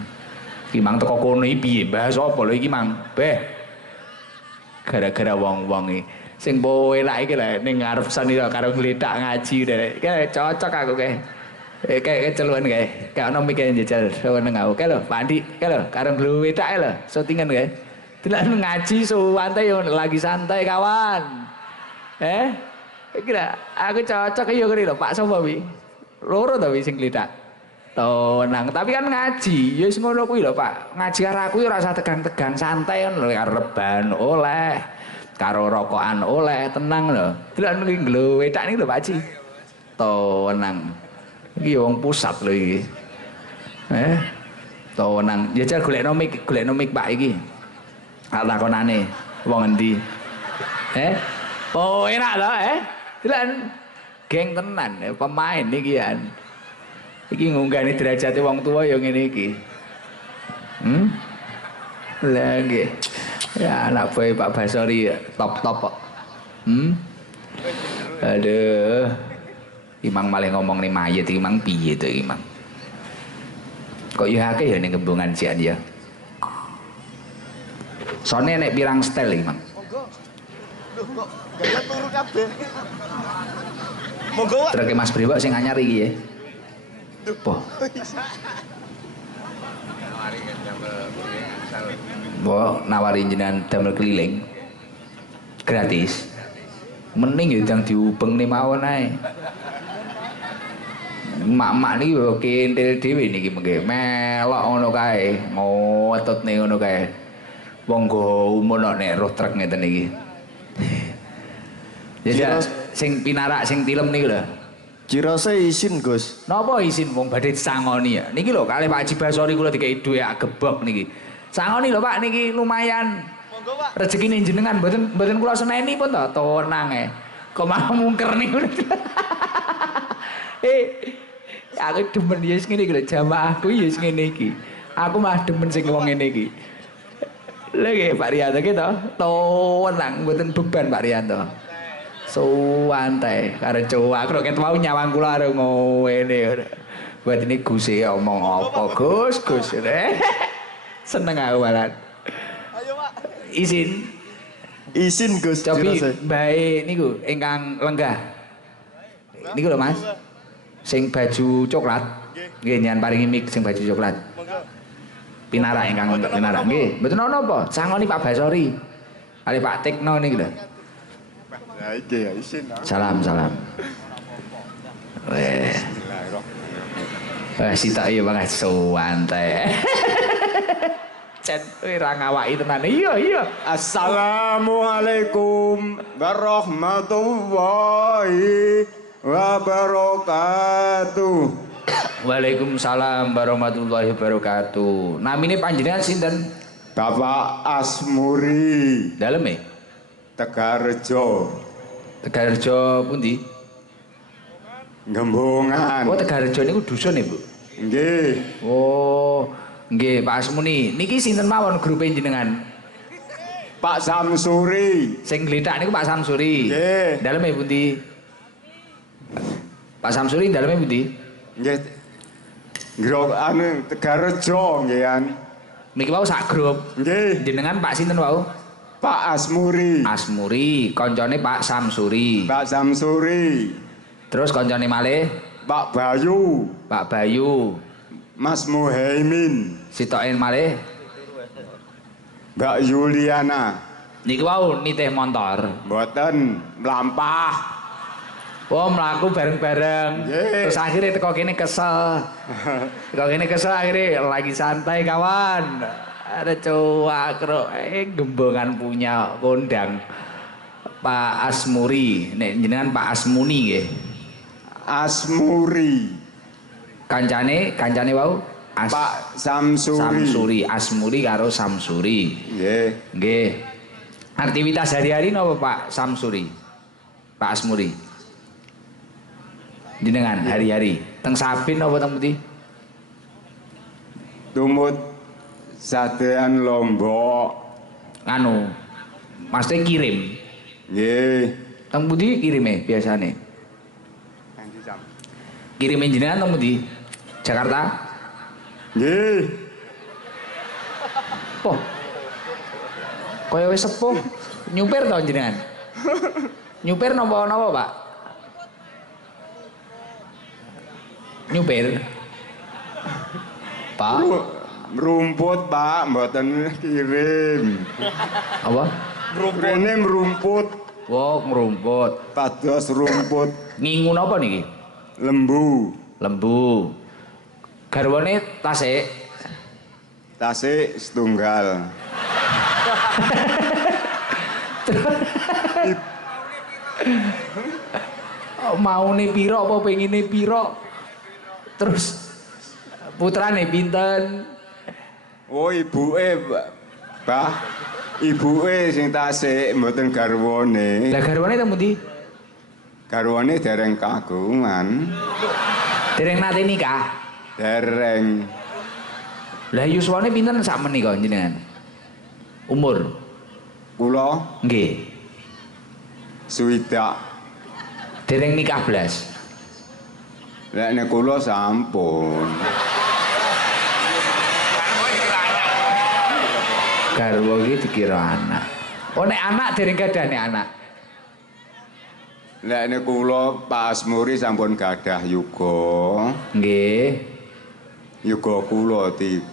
Ki mang teko kono iki piye bahas apa lho iki mang? Beh. Gara-gara wong-wong iki sing po elak iki lho ning ngarep sanira karo ngletak ngaji kae cocok aku kae. Kayak celuan kae. Kayak ono mik njajal seneng aku. Kae lho, Pak Andi, kae lho karo nglewetak lho, syutingan kae. Delok ngaji santai lagi santai kawan. Kira aku cocok ya kene lho Pak sapa wi? Loro ta wi sing ngletak. Tenang, tapi kan ngaji, ya wis ngono kuwi lho Pak. Ngaji karo aku ya ora usah tegang-tegang, santai ngono karo reban oleh, karo rokokan oleh, tenang lho. Delok niki nglewetak niki lho Pak Haji. Tenang. Iki wong pusat lho iki. Tenang. Ya jar golekno mik Pak iki. Takonane wong endi? Oh, enak lho, Delok geng tenan, pemain iki kan. Iki ngunggahne derajate wong tua ya ngene iki. Lah nggih. Ya anak boy Pak Basori top-top kok. Aduh. Imang malah ngomong nih mayit iki mang piye to iki mang. Kok ya akeh ya ning kembungan sian ya. Sone nek pirang stel iki mang. Monggo. Lho kok gaya turu kabeh. Monggo Pak. Treke Mas Brewok sing anyar iki ya. Apa? Nawari jenengan damel keliling gratis. Mending ya jang diubeng nih mawon ae. Mak-mak niki yo kentil dhewe niki mengke melok ngono kae, ngototne ngono kae. Wong go umur nek roh truk ngeten iki. Ya sing pinarak sing tilem niki lho. Cirose isin, Gus. Napa isin wong badhe disangoni ya? Niki lho kalih Pak Haji Basori kula dikei dhuwit gebok niki. Sangoni lho Pak niki lumayan. Monggo Pak. Rezekine jenengan mboten kula seneni pun to, tenang Kok malah mungker niku. Aku demen ya ngene iki lho, jamaahku ya ngene iki. Aku mah demen sing wong ngene iki. Lha nggih Pak Riyanto ki to, tenang mboten beban Pak Riyanto. Santai karo cowok aku ket mau nyawang kula karo ngene. Buat ini Gus omong apa Gus. Seneng aku malah. Izin. Isin Gus. Cobi Jirose. bae niku ingkang lenggah. Niku lho Mas. Sing baju coklat. Nggih nyan paringi mik sing baju coklat. Pinarak ingkang pinarak nggih. Mboten napa, sangoni Pak Basori. Kali Pak Tekno niki lho. Ya iki ya isin. Salam. Weh. Sitok ya banget suwante. Cen ora ngawaki tenan. Iya. Assalamualaikum warahmatullahi wabarakatuh. Waalaikumsalam warahmatullahi wabarakatuh. Namine panjenengan sinten? Bapak Asmuri Daleme? Tegarrejo. Tegarrejo pundi? Gembongan. Oh, Tegarrejo niku dusun ya, Bu? Nggih. Oh, nggih Pak Asmuni. Niki sinten mawon grupe jenengan? Pak Samsuri. Sing glithak niku Pak Samsuri. Nggih. Daleme pundi? Pak Samsuri daleme pundi? Nggih. Grok anu Tegarrejo nggih. Niki wau sak grup. Nggih. Jenengan Pak sinten wau? Pak Asmuri. Asmuri, koncone Pak Samsuri. Pak Samsuri. Terus koncone malih Pak Bayu. Pak Bayu. Mas Muhaimin. Sitoke malih Mbak Yuliana. niki wau nitih motor. Mboten mlampah. Oh, mlaku bareng-bareng. Nggih. Terus akhirnya teko kene kesel. Teko kene kesel akhirnya lagi santai kawan. Ada cowok kro gembongan punya kondang Pak Asmuri. Nek jenengan Pak Asmuni nggih. Asmuri. Kancane wau Pak Samsuri. Samsuri, Asmuri karo Samsuri. Nggih. Nggih. Aktivitas hari-hari napa Pak Samsuri? Pak Asmuri. Jenengan hari-hari teng Sabin napa teng pundi? Tumut sadean Lombok. Anu. Maksudnya kirim. Nggih. Teng pundi kirime biasane? Kirimin jenengan teng pundi? Jakarta? Nggih. Oh. Kaya wis sepuh. Nyupir to jenengan? Nyupir napa Pak? Nyupir. Pak, Rumput, Pak, mboten kirim. apa? Rene merumput, Wah, ngerumput. pados rumput Ngingun apa niki? lembu. Lembu. Garwane tasik. Tasik setunggal. Maune piro apa pengine piro? Terus putrane pinten? Oh, ibuke, Bah. Ibuke sing tasik mboten garwane. Lah garwane teng pundi? Garwane dereng kagungan. Dereng nate nikah. Dereng. Lah yuswane pinten sak menika jenengan? Umur? Kula Nggih. swidak. Dereng nikah blas. Lek nek kula sampun. Garwa iki dikira anak. Oh nek anak dereng gadah nek anak. Lek nek kula Pak Asmuri sampun gadah yuga. Nggih. Yuga kula 3.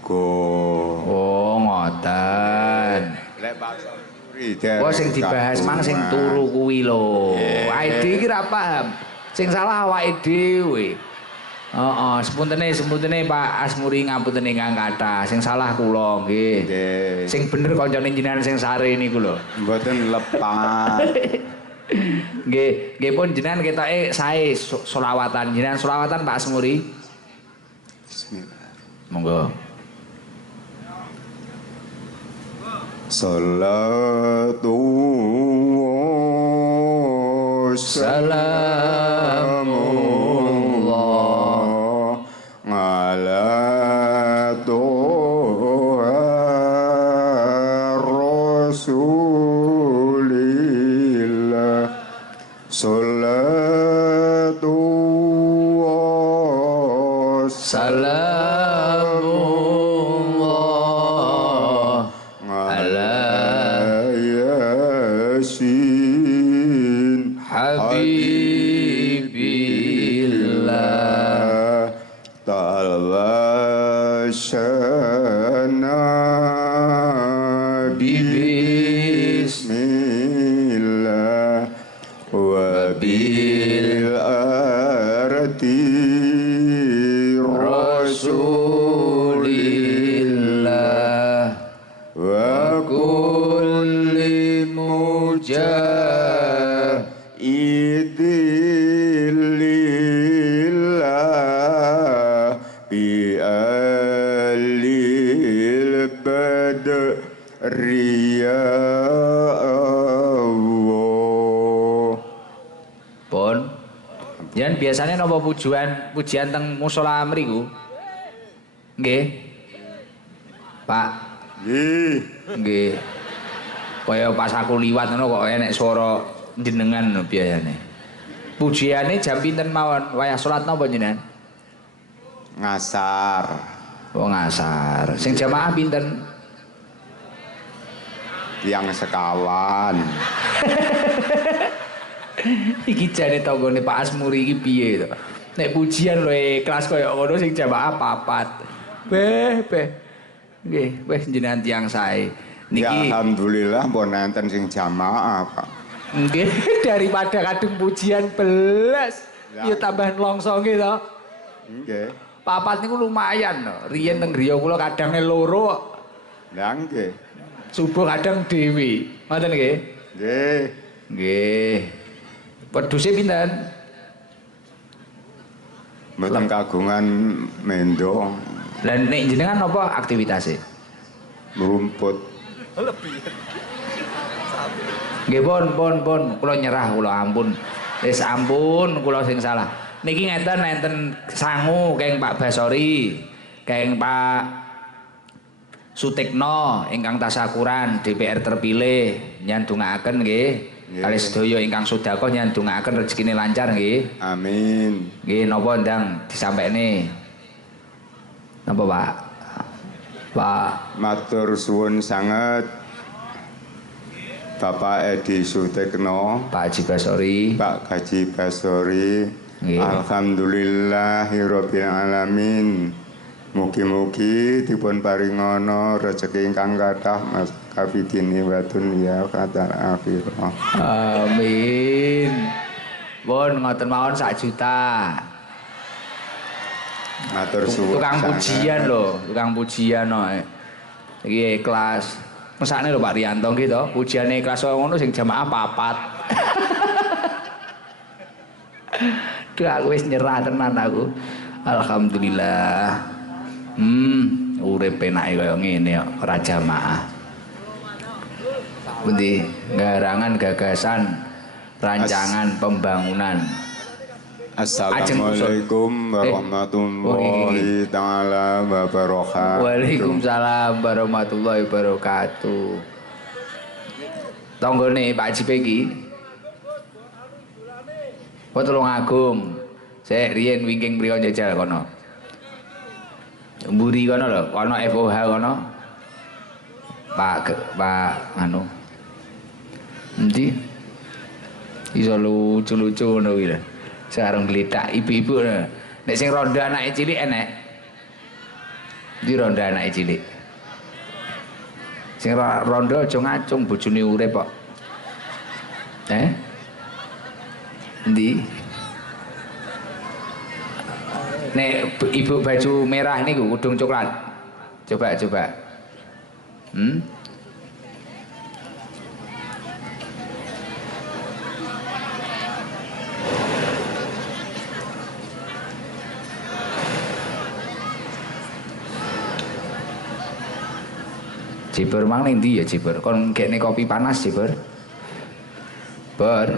Oh ngoten. Lek Pak Asmuri dereng. Oh sing dibahas mang sing turu kuwi lho. Awake dhewe iki ra paham. Sing salah awake dhewe. Heeh, sepuntene Pak Asmuri ngapunten ingkang kathah. Sing salah kula nggih. Nggih. Sing bener kancane jenengan sing sare niku lho. Mboten lepat. Nggih pun jenengan ketoke sae selawatan. Jenengan selawatan Pak Asmuri. Bismillah. Monggo. Salatu wassalamullah ala rasulillah. Salatu Salamullah ala biasanya napa pujian teng musala mriku? Nggih. Pak. Nggih. Nggih. Kaya pas aku liwat ngono kok enek swara jenengan biasane. Pujiane jam pinten mawon? Wayah salat napa jenengan? Ngasar. Oh ngasar. Sing jamaah pinten? Tiang sekawan. Iki jane tanggane Pak Asmuri iki piye to? Nek pujian lho ikhlas kaya ngono sing jamaah papat. Beh. Nggih, wis jenengan tiyang sae. Niki Ya alhamdulillah pun enten sing jamaah, Pak. nggih daripada kadung pujian belas. Ya tambahan longsonge to. Nggih. Papat niku lumayan to. Riyen teng griya kula kadange loro. Lah nggih. Subuh kadang dhewe. Ngoten nggih? Nggih. Nggih. Wedhuse pinten? Mboten kagungan mendo. Lah nek jenengan apa aktivitasnya? Merumput. Nggih pun, kula nyerah kula ampun. Wis ampun kula sing salah. Niki ngeten enten sangu keng Pak Basori, keng Pak Sutikno ingkang tasakuran DPR terpilih nyandungaken nggih. Kali sedaya ingkang sedekah nyandungaken rezekine lancar nggih. Amin. Nggih napa ndang disampaikne? Napa Pak? Pak Matur suwun sanget Bapak Edi Sutikno, Pak Haji Basori. Pak Haji Basori. Nggih. Alhamdulillahirabbil alamin. Mugi-mugi dipun paringana rezeki ingkang kathah mas kafidini wa dunya katal akhirah. Amin. Pun ngoten mawon 1 juta. Matur suwun. Tukang sanget. pujian lho, tukang pujian no. Iki ikhlas. Mesakne lho Pak Riyanto nggih to, pujiane ikhlas kaya ngono sing jamaah papat. Duh aku wis nyerah tenan aku. Alhamdulillah. Urip penake kaya ngene kok ora jamaah. Pundi garangan gagasan rancangan pembangunan. Assalamualaikum warahmatullahi taala wabarakatuh. Waalaikumsalam warahmatullahi wabarakatuh. Tanggane Pak Haji iki. Kok Tulungagung. Sik riyen wingking mriya njajal kono. Mburi kono lho, kono FOH kono. Pak anu. Endi? Iso lucu-lucu ngono kuwi lho. Sekarang geletak ibu-ibu nek sing ronda anake cilik enek. Di ronda anake cilik. Sing ronda aja ngacung bojone urip kok. Endi? Nek ibu baju merah niku kudung coklat. Coba. Jiber mang ning ndi ya Jiber? Kon gekne kopi panas Jiber. Ber.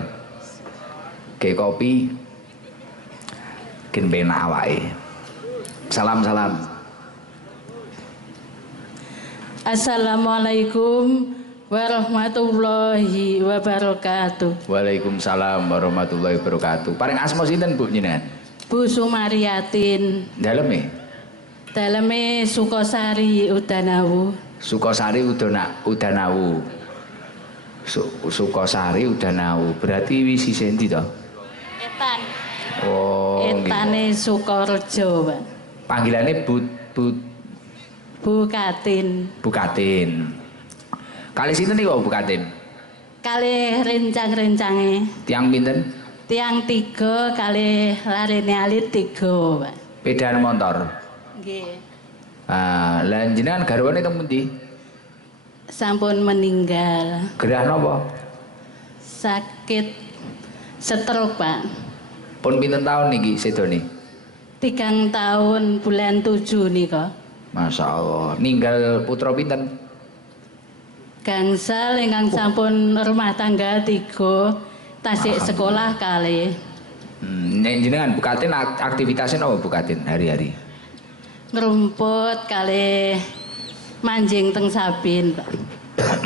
Ge kopi. Gen penak awake. Salam. Assalamualaikum warahmatullahi wabarakatuh. Waalaikumsalam warahmatullahi wabarakatuh. Paring asma sinten Bu jenengan? Bu Sumariatin. Daleme? Daleme Sukosari Udanawu. Sukosari Udanawu. Sukosari Udanawu. Berarti wisi sendi to? Etan. Oh, Etane gitu. Sukorejo, Pak. Panggilannya Bukatin. Bukatin. Kali sinten niku Bukatin? Kalih rencang-rencange. Tiang pinten? Tiang 3 kalih larene alit 3, Pak. Pedaan motor. Nggih. Lah jenengan garwane teng pundi? Sampun meninggal. Gerah napa? Sakit stroke, Pak. Pun pinten tahun niki sedone? 3 tahun bulan 7 nika. Masya Allah. Ninggal putra pinten? Gangsal ingkang sampun rumah tangga 3, tasik sekolah kalih. Nek jenengan Bukatin aktivitasnya apa Bukatin hari-hari? Ngerumput kali mancing teng sabin, Pak.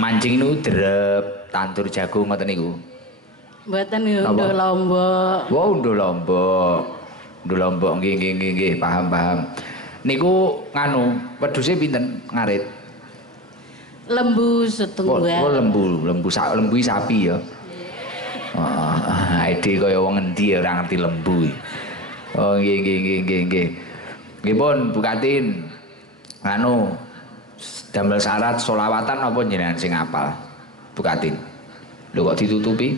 Mancing niku drep, tandur jagung ngoten niku. Mboten unduh lombok. Wah, unduh lombok. Unduh lombok nggih, paham. Niku nganu, wedhuse pinten ngarit? Lembu setunggal. Oh, lembu sapi ya. Oh, ide kaya wong endi ora ngerti lembu. Oh, nggih. Nggih pun Bukatin. Nganu damel syarat sholawatan apa jenengan sing apal? Bukatin. Lho kok ditutupi?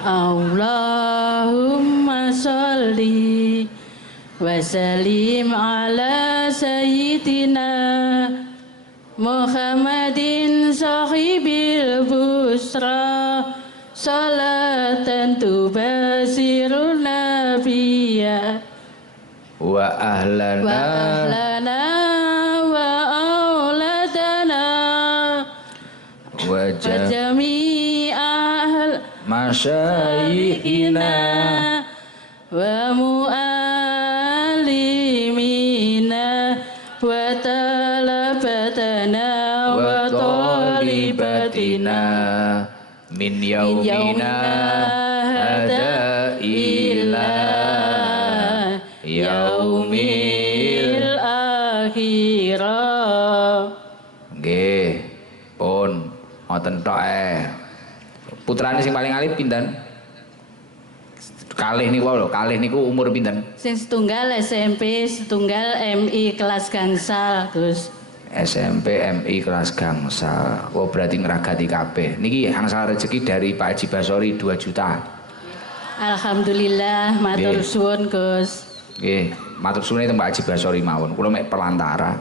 Allahumma sholli wa sallim ala sayyidina Muhammadin sahibil busra salatan tubasirun nabiyya wa ahlana wa auladana wa jami'al masyayikhina wa mu'allimina wa talabatana wa talibatina min yaumina hada ila yaumil akhirah. Nggih pun ngoten tok putrane sing paling alit pinten? Kalih niku lho, kalih niku umur pinten? Sing setunggal SMP, setunggal MI kelas gangsal, Gus. SMP MI kelas gangsal. Oh berarti ngeragati kabeh. Niki angsal rezeki dari Pak Haji Basori 2 juta. Alhamdulillah, matur suwun, Gus. Nggih, matur suwun teng Pak Haji Basori mawon. Kula mek perantara.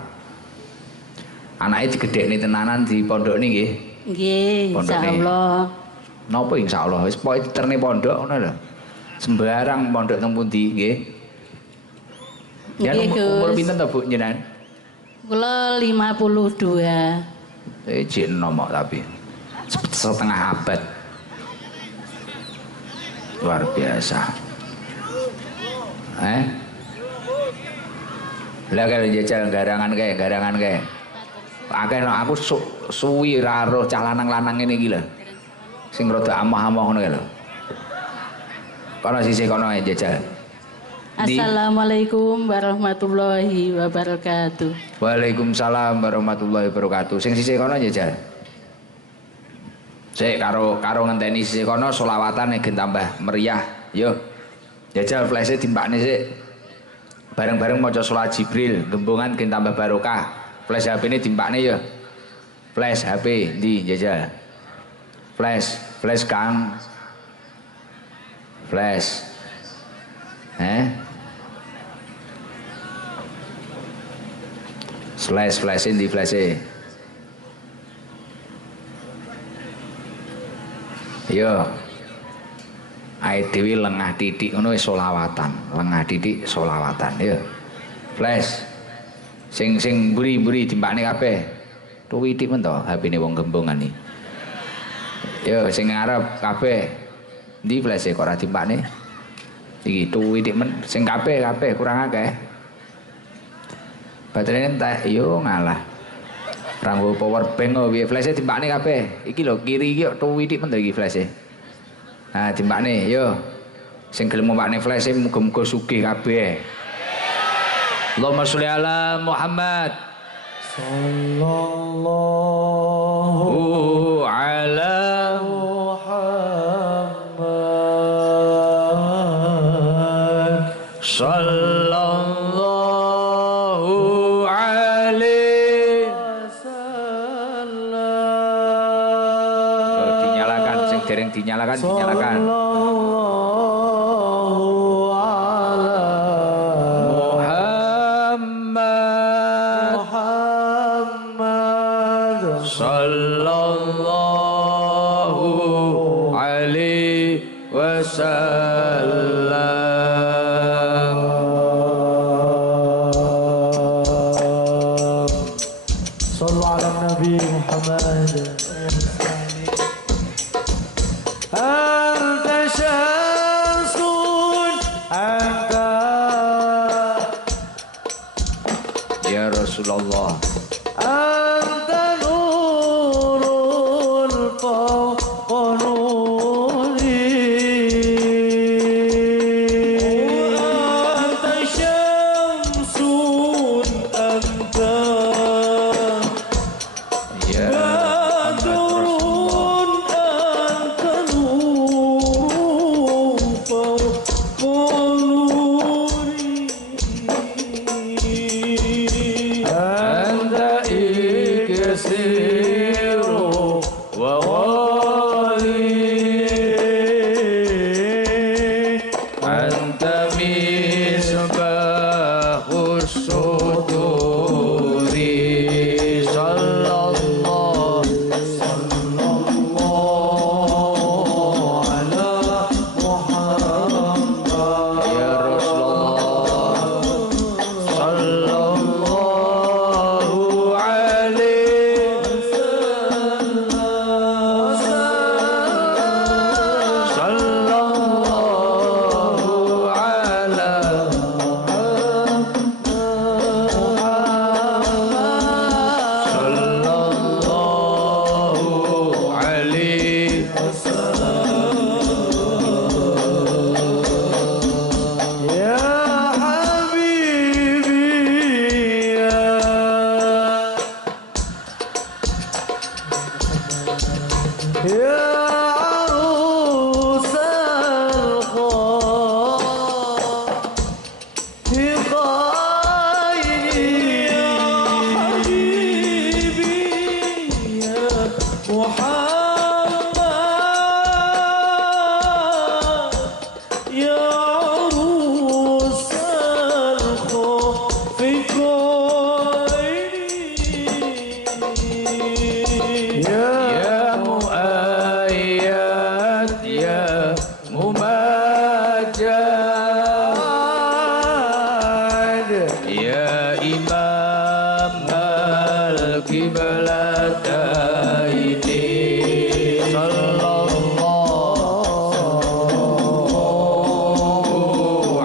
Anake digedhekne tenanan di pondok niki nggih. Nggih, insyaallah. Napa insyaallah wis pokoke diterne pondok ngono lho. Sembarang pondok teng pundi nggih. Ya umur pinten to Bu jenengan? Kula 52. Jek nomok tapi setengah abad. Luar biasa. Lah kalau jajal garangan kae. Akeh no aku suwi ra roh cah lanang-lanang ngene iki lho. Sing rada amah-amah ngono kae lho. Kono sisih kono ae jajal. Assalamualaikum warahmatullahi wabarakatuh. Waalaikumsalam warahmatullahi wabarakatuh. Sing sisih kono jajal. Sik karo ngenteni sisih kono selawatan gen tambah meriah. Yo. Jajal flash-e dimpakne sik. Bareng-bareng maca selawat Jibril, gembongan gen tambah barokah. Flash HP-ne dimpakne ya. Flash HP ndi jajal. Flash Kang. Flash. Flash-in di flash-e. Yo. Ae dhewe lengah titik ngono wis selawatan, lengah titik selawatan yo. Flash. Sing buri-buri dimpakne kabeh. Tuwitik men to HP-ne wong gembongan iki. Yo sing ngarep kabeh. Ndi flash-e kok ora dimpakne? Iki tuwitik men sing kabeh kurang akeh. Baterainya entek yo ngalah. Ranggo power bank kok piye flash-e dimpakne kabeh. Iki lho kiri iki kok tuwitik men to iki flash-e. Nah, timbakne yo. Sing gelem mbakne flash-e muga-muga sugih kabeh. Allahumma sholli ala Muhammad sallallahu ala Muhammad sallallahu alaihi wasallam. Dinyalakan sing dereng dinyalakan. Sallallahu alaihi wasallam. Sallu ala Nabi Muhammad. Rasulullah. Anta nurul fawqa nuri, anta syamsun anta badrun anta nurul fawqa nuri. Anta iksiru wa wali, anta misbahus suduri. Sallallahu ala Muhammad ya Rasulullah. Sallallahu alaihi wasallam. Sallallahu ala sallallahu alaihi ya habibi ya arusal khaiqaini ya habibi ya Muhammad ya arusal khaiqaini ya muayyad ya mumajjad ya imam al-qiblataini. Sallallahu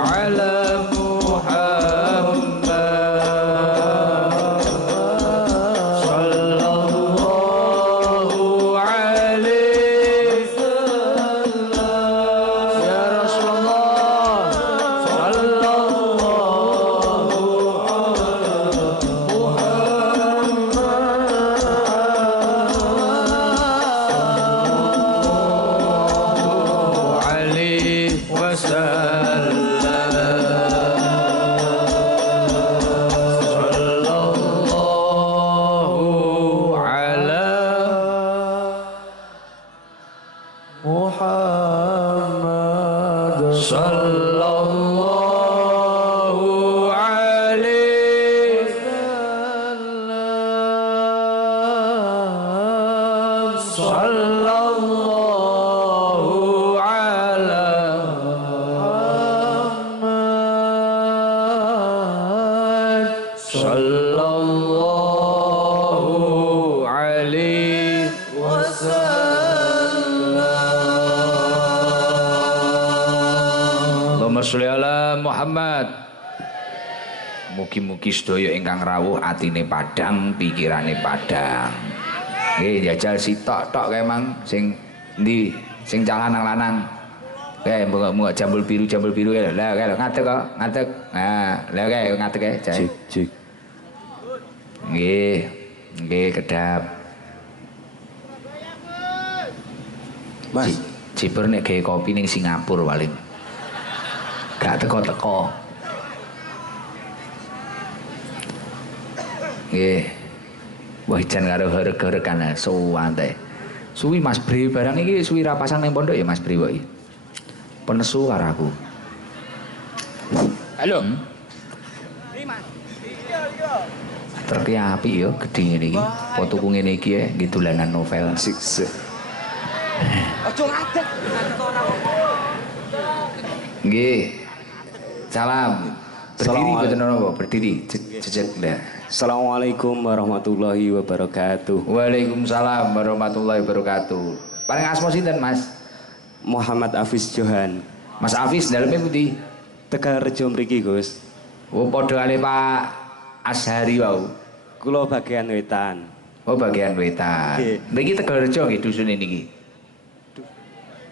ala Muhammad. Sallallahu alaihi wasallam ya Rasulullah. Sallallahu alaihi wasallam. Sallallahu ala Muhammad. Sallallahu alaihi wasallam. Sallallahu ala Muhammad. Sallallahu alaihi wasallam. Allahumma sholli ala Muhammad. Mugi-mugi sedaya ingkang rawuh atine padhang, pikirane padhang. Nggih jajal sitok tok kae mang sing ndi sing cah lanang-lanang. Kae mbok jambul biru kae. Lah kae ngadeg kok, ngadeg. Nah, lah kae ngadeg kae jae. Cik. Nggih. Nggih kedap. Mas, Ciper nek gawe kopi ning Singapura paling. Gak teko-teko. Nggih. Wah jan karo harga-hargane suwante. Suwi Mas Bri barang iki suwi ra pasang ning pondok ya Mas Bri kok iki. Penesu karo aku. Halo. Terke apik ya gedhe ngene iki. Po tuku ngene iki nggih dolanan novel. sik. Aja ngadeg. Nggih. Salam. Berdiri mboten napa? Berdiri. Jejeg lah. Assalamualaikum warahmatullahi wabarakatuh. Waalaikumsalam warahmatullahi wabarakatuh. Paling asma sinten Mas? Muhammad Hafiz Johan. Mas Hafiz daleme pundi? Tegal Rejo mriki, Gus. Oh padha kali Pak Ashari wau. Kula bagian wetan. Oh bagian wetan. Nggih. Niki Tegalrejo nggih dusune niki.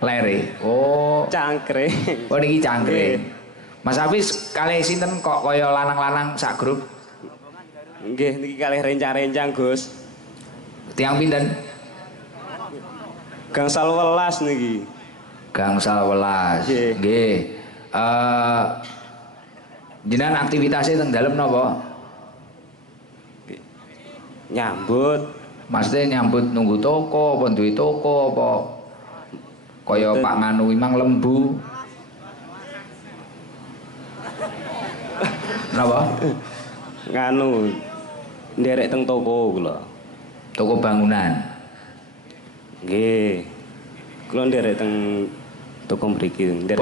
Lere. Oh. Cangkring. Oh niki Cangkring. Nggih. Mas Hafiz kalih sinten kok kaya lanang-lanang sak grup? Nggih niki kalih rencang-rencang Gus. Tiang pinten? Gangsal welas niki. Gangsal welas. Nggih. Nggih. Jenengan aktivitasnya teng dalem napa? Nyambut. Maksudnya nyambut nunggu toko, apa duwe toko apa kaya Mboten. Pak Nganu Imang Lembu. Napa? Nganu nderek teng toko kula. Toko bangunan. Nggih. Kula nderek teng toko mriki. Nderek.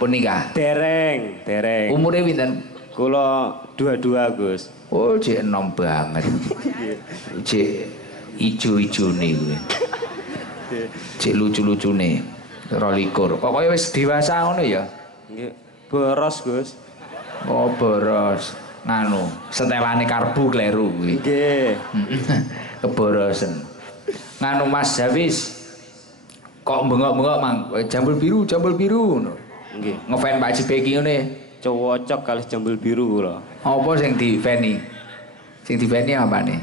Pun nikah. Dereng. Umure pinten? Kula 22 Gus. Oh, cek enom banget. Cek ijo-ijone kuwi. Cek lucu-lucune. 22. Kok kaya wis dewasa ngono ya? Nggih. Boros Gus. Oh, boros. Nganu, setelane karbu kleru kuwi. Nggih. Keborosen. Nganu Mas Hafiz. Kok bengok-bengok Mang, jambul biru ngono. Nggih. Ngefan Pak Jibeki ngene. Cocok kalih jambul biru kula. Apa sing di-fani? Sing di-fani apane?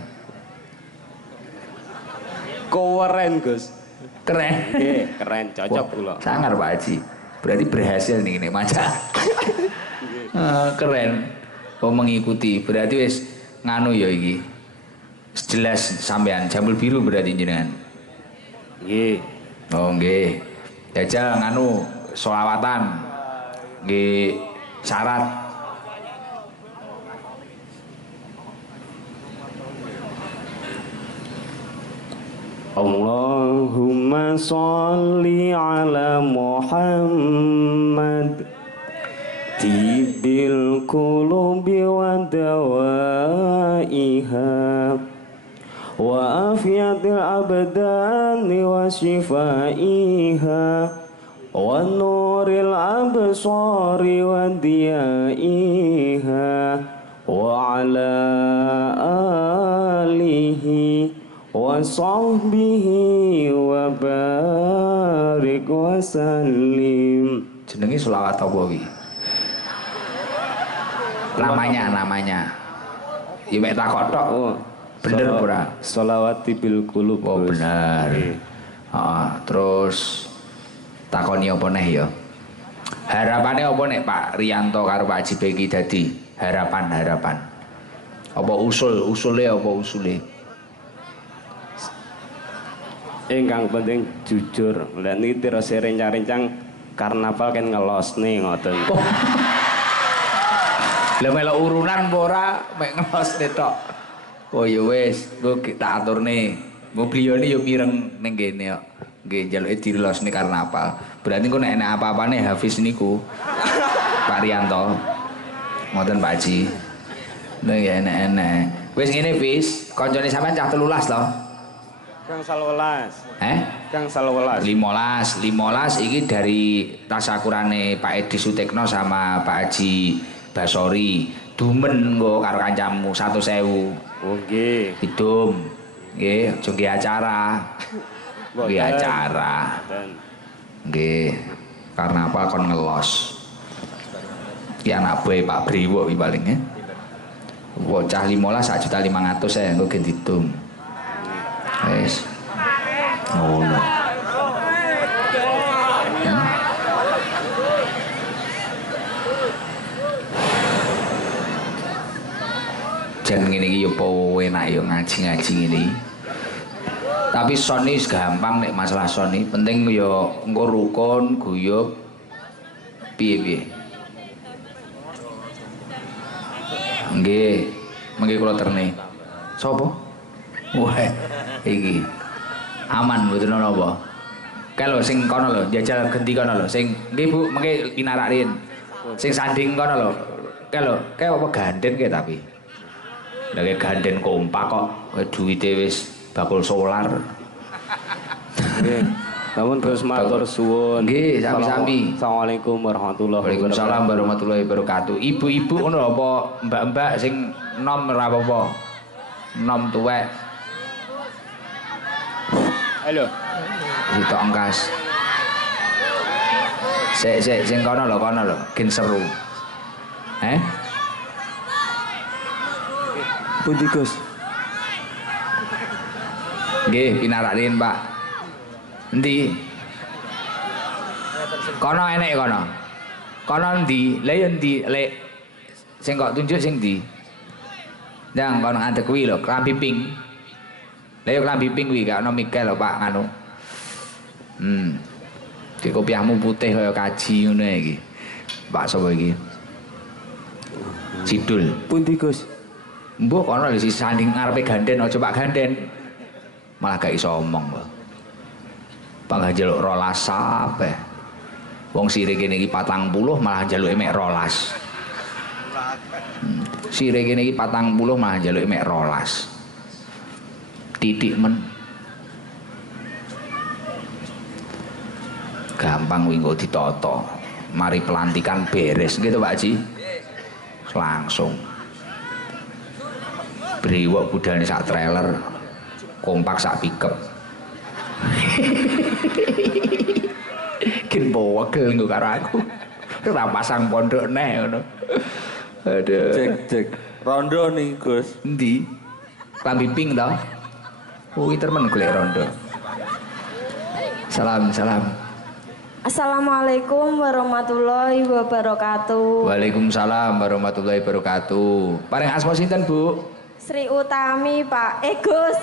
Keren Gus. Keren. Nggih, keren cocok Wah, kula. Sangar Pak Haji. Berarti berhasil nih ini maca. Keren. Oh mengikuti. Berarti wis nganu ya iki. Wis jelas sampean jambul biru berarti jenengan. Nggih. Oh nggih. Jajal nganu selawatan. Nggih syarat. Allahumma sholli ala Muhammad tibil qulubi wa dawaiha wa afiyatil abdani wa shifaiha wa nuril absari wa diyaiha wa ala alihi wa sahbihi wa barik wa sallim. Jenenge selawat apa kuwi? Namanya. Ya mek takok tok. Oh, Bener ora? Sholawati bil qulub. Oh Gus. bener. Nggih. Heeh, terus takoni apa neh ya? Harapannya apa nek Pak Riyanto karo Pak Jibeki dadi harapan. Apa usulnya apa usule? Ingkang penting jujur. Lah niki terus rencang-rencang karnaval kan ngelos nih ngoten. Lah melok urunan apa ora mek ngelos tok. Oh ya wis, engko tak aturne. Engko bliyone ya pireng ning kene kok. Nggih njaluke dilosne karnaval. Berarti engko nek enek apa-apane Hafiz niku. Pak Riyanto. Ngoten Pak Haji. Nah ya enek-enek. Wis ngene Fis, kancane sampean cah 13 to. Gangsal welas. Gangsal welas. 15 iki dari tasakurane Pak Edi Sutekno sama Pak Haji Basori. Dumen nggo karo kancamu 100.000. Oh nggih. Hidum. Nggih, aja nggih acara. Nggih Mboten. acara. Dan Nggih. Karena apa kon ngelos. Ki anak boe Pak Briwo iki paling ya. Bocah 15 1.500.000 saya engko gen didum. Wis. Ngono. Jan ngene iki yo apa enak yo ngaji-ngaji ngene. Tapi son iki gampang nek masalah son iki, penting yo engko rukun, guyub piye-piye. Nggih, mengki kula terne. Sopo? Wah, iki. Aman mboten ana apa. Kalau sing kono lho, jajal genti kono lho, sing nggih Bu, mengki pinarakin. Sing sanding kono lho. Kalau kayak apa ganden kayak tapi. Lagi ganden kompak kok, duwite wis bakul solar. nggih. Namun Gus matur suwun. Nggih, sami-sami. Assalamualaikum warahmatullahi wabarakatuh. nom tuwek. Halo. Sitok engkas. Sing kono lho, gen seru. Pundi Gus? Nggih, pinarakin Pak. Endi? Kono enek kono. Kono endi? Lah ya endi? Lek sing kok tunjuk sing ndi? Ndang kono ngadeg kuwi lho, klambi pink. Lah ya klambi pink kuwi gak ono Mikel lho Pak nganu. Ki kopiahmu putih kaya kaji ngono iki. Pak sapa iki? Sidul. Pundi Gus? Mbok kono lho si sanding ngarepe ganden aja Pak ganden. Malah gak iso omong lho. Pak njaluk 12 sape. Wong sire kene iki 40 malah njaluke mek 12. Sire kene iki 40 malah njaluke mek 12. Titik men. Gampang kuwi engko ditata. Mari pelantikan beres gitu Pak Haji. Langsung. Briwok budalane sak trailer. Kompak sak pickup. Kin bowegel nggo karo aku. Ora pasang pondok neh ngono. Aduh. Cek. Rondo nih Gus. Endi? Klambi pink to? Pinter men golek rondo. Salam. Assalamualaikum warahmatullahi wabarakatuh. Waalaikumsalam warahmatullahi wabarakatuh. Paring asma sinten, Bu? Sri Utami, Pak. Gus.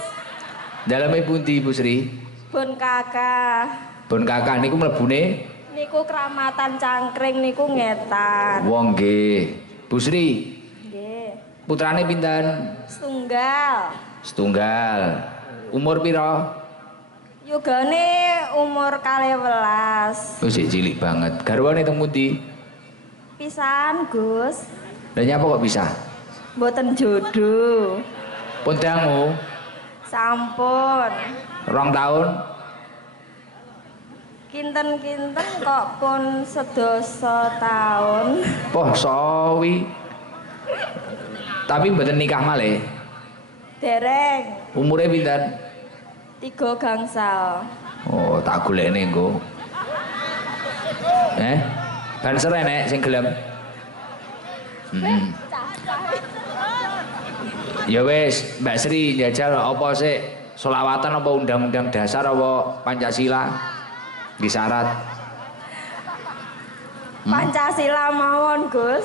Daleme pundi, Bu Sri? Bun Kakak. Bun Kakak niku mlebune Niku Kramatan Cangkring niku ngetan. wong nggih. Bu Sri, Nggih. putrane pinten? Setunggal. Umur pira? Yugane umur 12. Wis cilik banget. Garwane teng pundi? Pisan, Gus. Lah nyapa kok bisa? Mboten jodoh. Pun dangu Sampun. 2 tahun. Kinten-kinten kok pun sedasa tahun. Poh sawi. Tapi mboten nikah malih. Dereng. Umure pinten? 3 gangsal. Oh, tak golekne engko. Banser enek sing gelem. Ya wis, Mbak Sri njajal apa sih? Selawatan apa undang-undang dasar apa Pancasila? Di syarat. Pancasila mawon, Gus.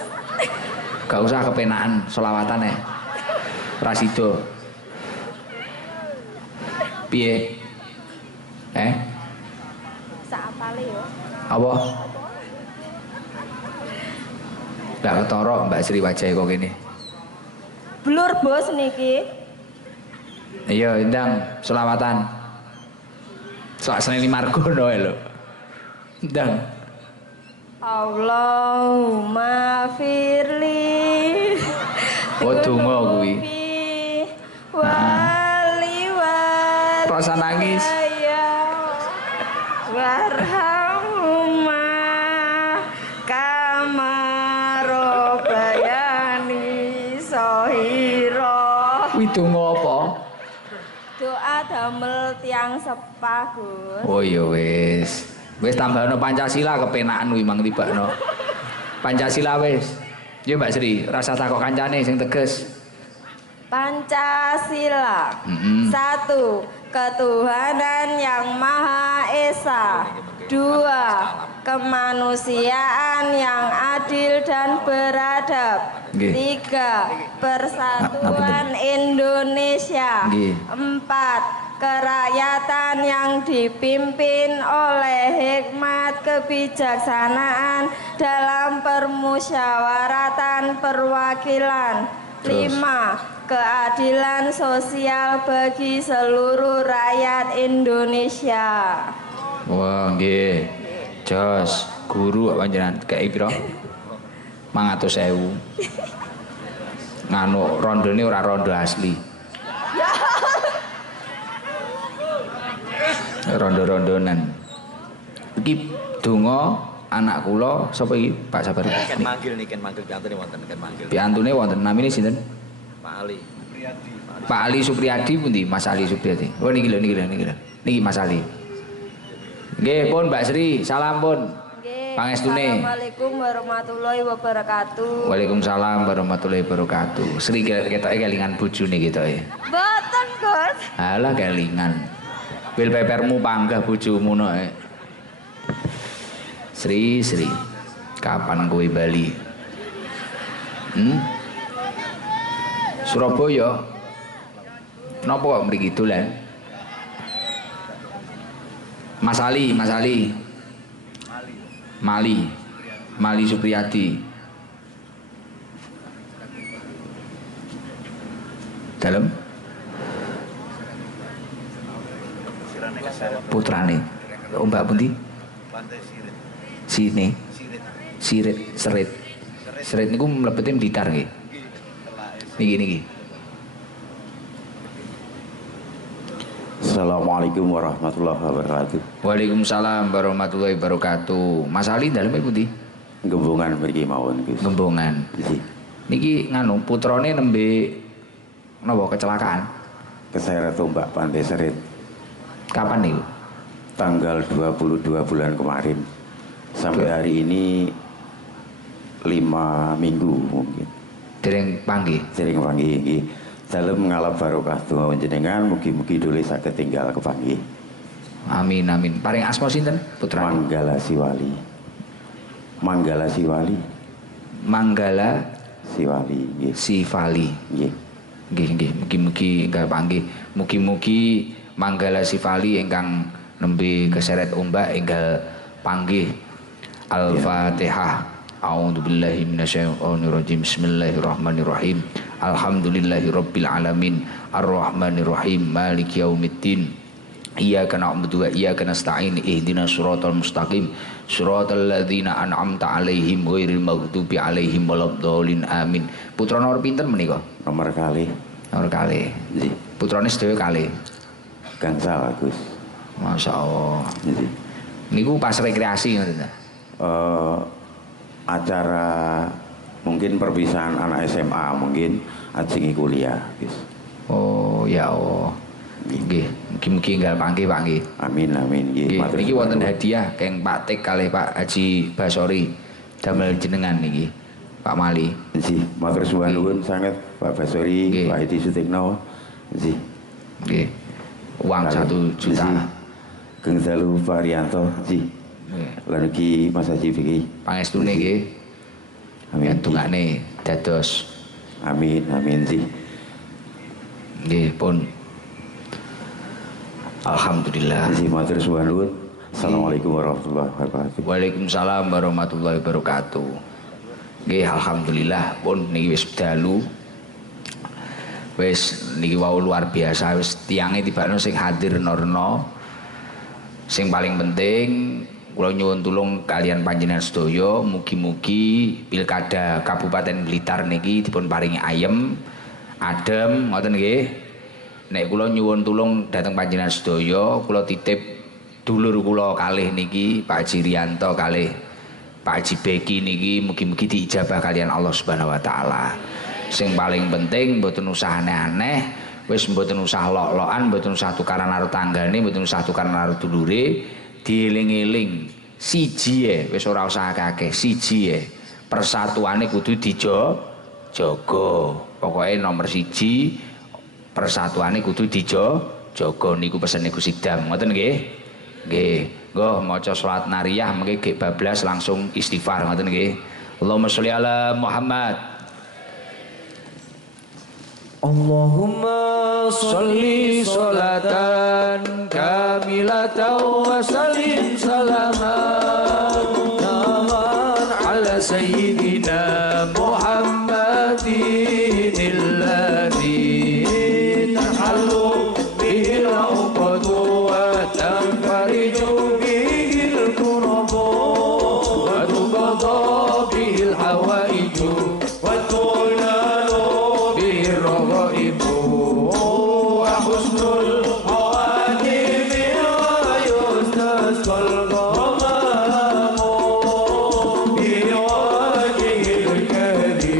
Gak usah kepenaan selawatan Rasido. Piye? Sak apale yo. Apa? Gak ketara Mbak Sri wajahe kok kene. Blur bos niki. Iya, ndang selawatan. Sak Seni Margono lho. Ndang. Allahumma firli. Oh, donga kuwi. Waliwat. Rasa nangis. Warhamuma kamarobayani sohiro. Kuwi donga apa? Doa damel tiang sepah, Gus. Oh iya wis. Wis tambahno Pancasila kepenaan kuwi mang tibakno. Pancasila wis. Ya Mbak Sri, rasa takok kancane sing teges. Pancasila. 1. Ketuhanan yang Maha Esa. 2. Kemanusiaan yang adil dan beradab. 3. Persatuan Indonesia. 4. Kerakyatan yang dipimpin oleh hikmat kebijaksanaan dalam permusyawaratan perwakilan. 5. Keadilan sosial bagi seluruh rakyat Indonesia. Wah, nggih. Jos, guru panjenengan kei pira? 500.000. Nganu rondone ora rondo asli. Rondo-rondonan. Iki donga anak kula sapa iki Pak Sabar? Ken manggil piantune wonten, ken manggil. Piantune wonten namine sinten? Pak Ali. Pak Ali Supriyadi pundi? Mas Ali Supriyadi. Oh niki lho. Niki Mas Ali. Nggih pun Mbak Sri, salam pun. Nggih. Pangestune. Assalamualaikum warahmatullahi wabarakatuh. Waalaikumsalam warahmatullahi wabarakatuh. Sri ketoke kelingan bojone ketoke. Mboten, Gus. Alah kelingan. Bil pepermu panggah bojomu nek. Sri, kapan kowe bali? Surabaya. Napa kok mriki dolan? Mas Ali. Mali Supriyadi. Dalem? Putrane. Oh Mbak pundi? Sini. Serit niku mlebete Blitar nggih. Niki. Assalamualaikum warahmatullahi wabarakatuh. Waalaikumsalam warahmatullahi wabarakatuh. Mas Ali daleme pundi? Gembongan mriki mawon, Gus. Gembongan. Nggih. Niki nganu putrane nembe napa kecelakaan? Keseret ombak Pantai Serit. Kapan niku? Tanggal 22 bulan kemarin. Sampai hari ini 5 minggu mungkin. Dereng panggih. Sering panggih nggih. Dalem ngalap barokah donga panjenengan mugi-mugi dole saged tinggal kepanggih. Amin. Paring asma sinten putra? Manggala Siwali. Manggala Siwali nggih. Sifali. Nggih. Nggih. Mugi-mugi enggak panggih. Mugi-mugi Manggala Sifali ingkang nembe keseret ombak enggal panggih. Al-Fatihah. A'udzubillahi minasyaitonirrajim. Bismillahirrahmanirrahim. Alhamdulillahirabbil alamin. Arrahmanirrahim. Maliki yaumiddin. Iyyaka na'budu wa iyyaka nasta'in. Ihdinas siratal mustaqim. Siratal ladzina an'amta 'alaihim ghairil maghdubi 'alaihim waladdallin. Amin. Putra nomor pinten menika? Nomor kalih. Nomor kalih. Nggih. Putrane sedaya kalih. Gangsal, Gus. Masyaallah. Nggih. Niku pas rekreasi ngoten ta? Acara mungkin perpisahan anak SMA mungkin ajengi kuliah, Gus. Oh ya Allah. Nggih, mugi-mugi enggal panggih Pak nggih. Amin nggih. Nggih, niki wonten hadiah keng Pak Tik kalih Pak Haji Basori damel jenengan niki. Pak Mali. Nggih, matur suwun nuwun sanget Pak Basori, Nggih. Pak Edi Sutikno. Nggih. Nggih. Uang 1 juta. Keng dalu Pak Rianto, nggih. Nggih. Lan iki Mas Haji Fikri. Pangestune nggih. Amin. Tungane dados. Amin nggih. Nggih pun. Alhamdulillah. Nggih, matur suwun nuwun. Assalamualaikum warahmatullahi wabarakatuh. Waalaikumsalam warahmatullahi wabarakatuh. Nggih, alhamdulillah pun niki wis dalu. Wis niki wau luar biasa, wis tiange tibakno sing hadir norno. Sing paling penting kula nyuwun tulung kalian panjenengan sedaya mugi-mugi Pilkada Kabupaten Blitar niki dipun paringi ayem, adem ngoten nggih. Nek kula nyuwun tulung dhateng panjenengan sedaya, kula titip dulur kula kalih niki Pak Haji Rianto kalih Pak Haji Beki niki mugi-mugi diijabah kalian Allah Subhanahu wa taala. Sing paling penting mboten usah aneh-aneh, wis mboten usah lok-lokan, mboten usah tukaran karo tanggane, mboten usah tukaran karo dulure, dieling-eling siji wis ora usah akeh, siji persatuane kudu dijaga. Pokoke nomor siji persatuane kudu dijaga niku pesene Gus Idam ngoten nggih. Nggih, nggo maca salat nariyah mengke gek bablas langsung istighfar ngoten nggih. Allahumma sholli ala Muhammad. Allahumma sholli sholatan kamilatan wa sallim salaman ala sayyidina Muhammadin alladhi tahallu bihi al-uqadu wa tanfariju bihi al-kurabu wa tuqadha bihi al-hawaiju wa tunalu bihi ar-raghaibu wa husnul khawatimi wa yustasqal ghamamu bi wajhil karim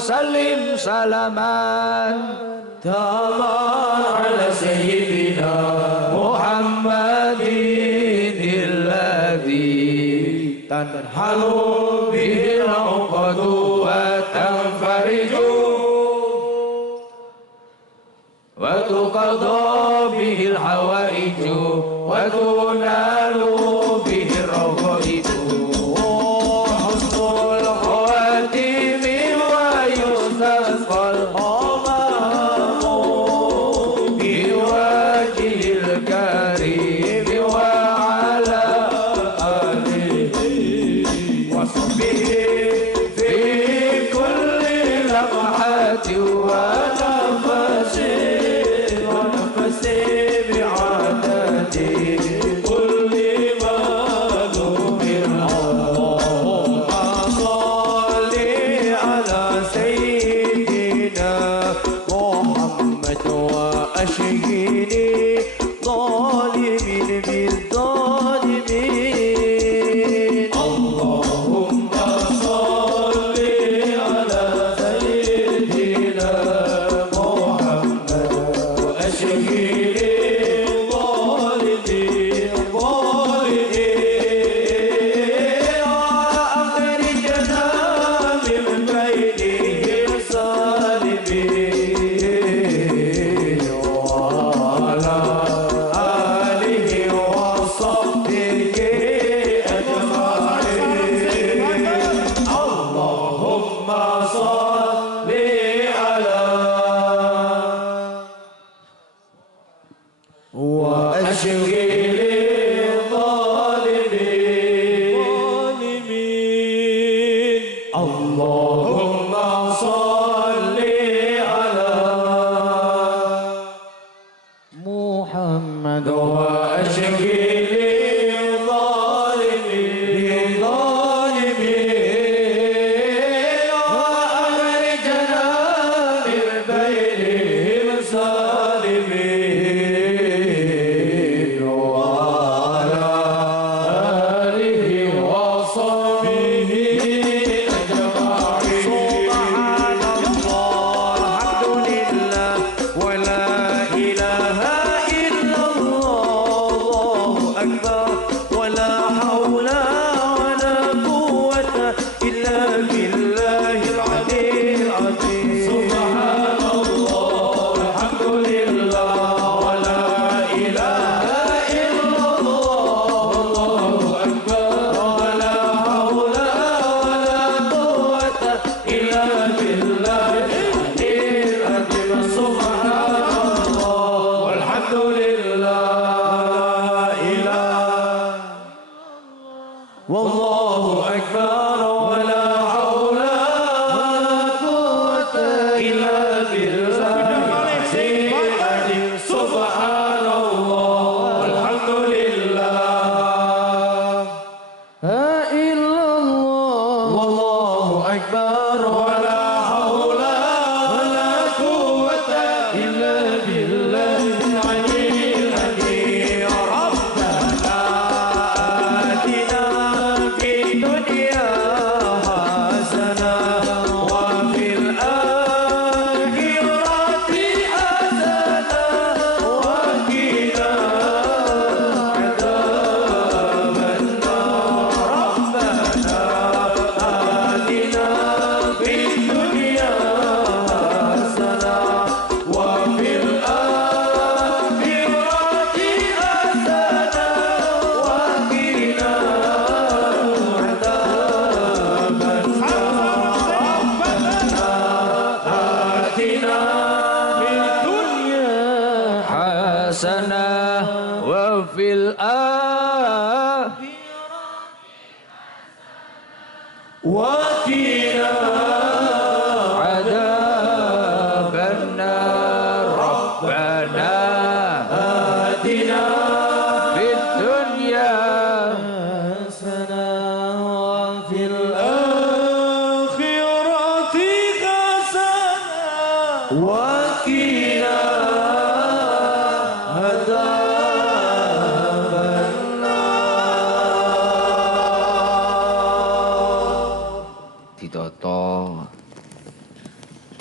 sallim salaman taman ala sayyidina Muhammadin alladhi tanhalu bihi al-uqadu wa tanfariju wa tuqadha bihi al-hawaiju wa tunalu bihi ar-raghaibu husnul khawatimi wa yustasqal ghamamu biwajhil karim wa ala alihi wa sahbihi fi kulli lamhatin wa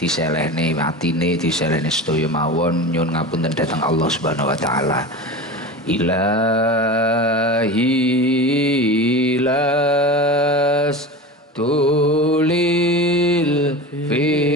diselehne atine diselehne sedaya mawon nyuwun ngapunten dhateng Allah Subhanahu wa taala. Ilahi las tulil firdausi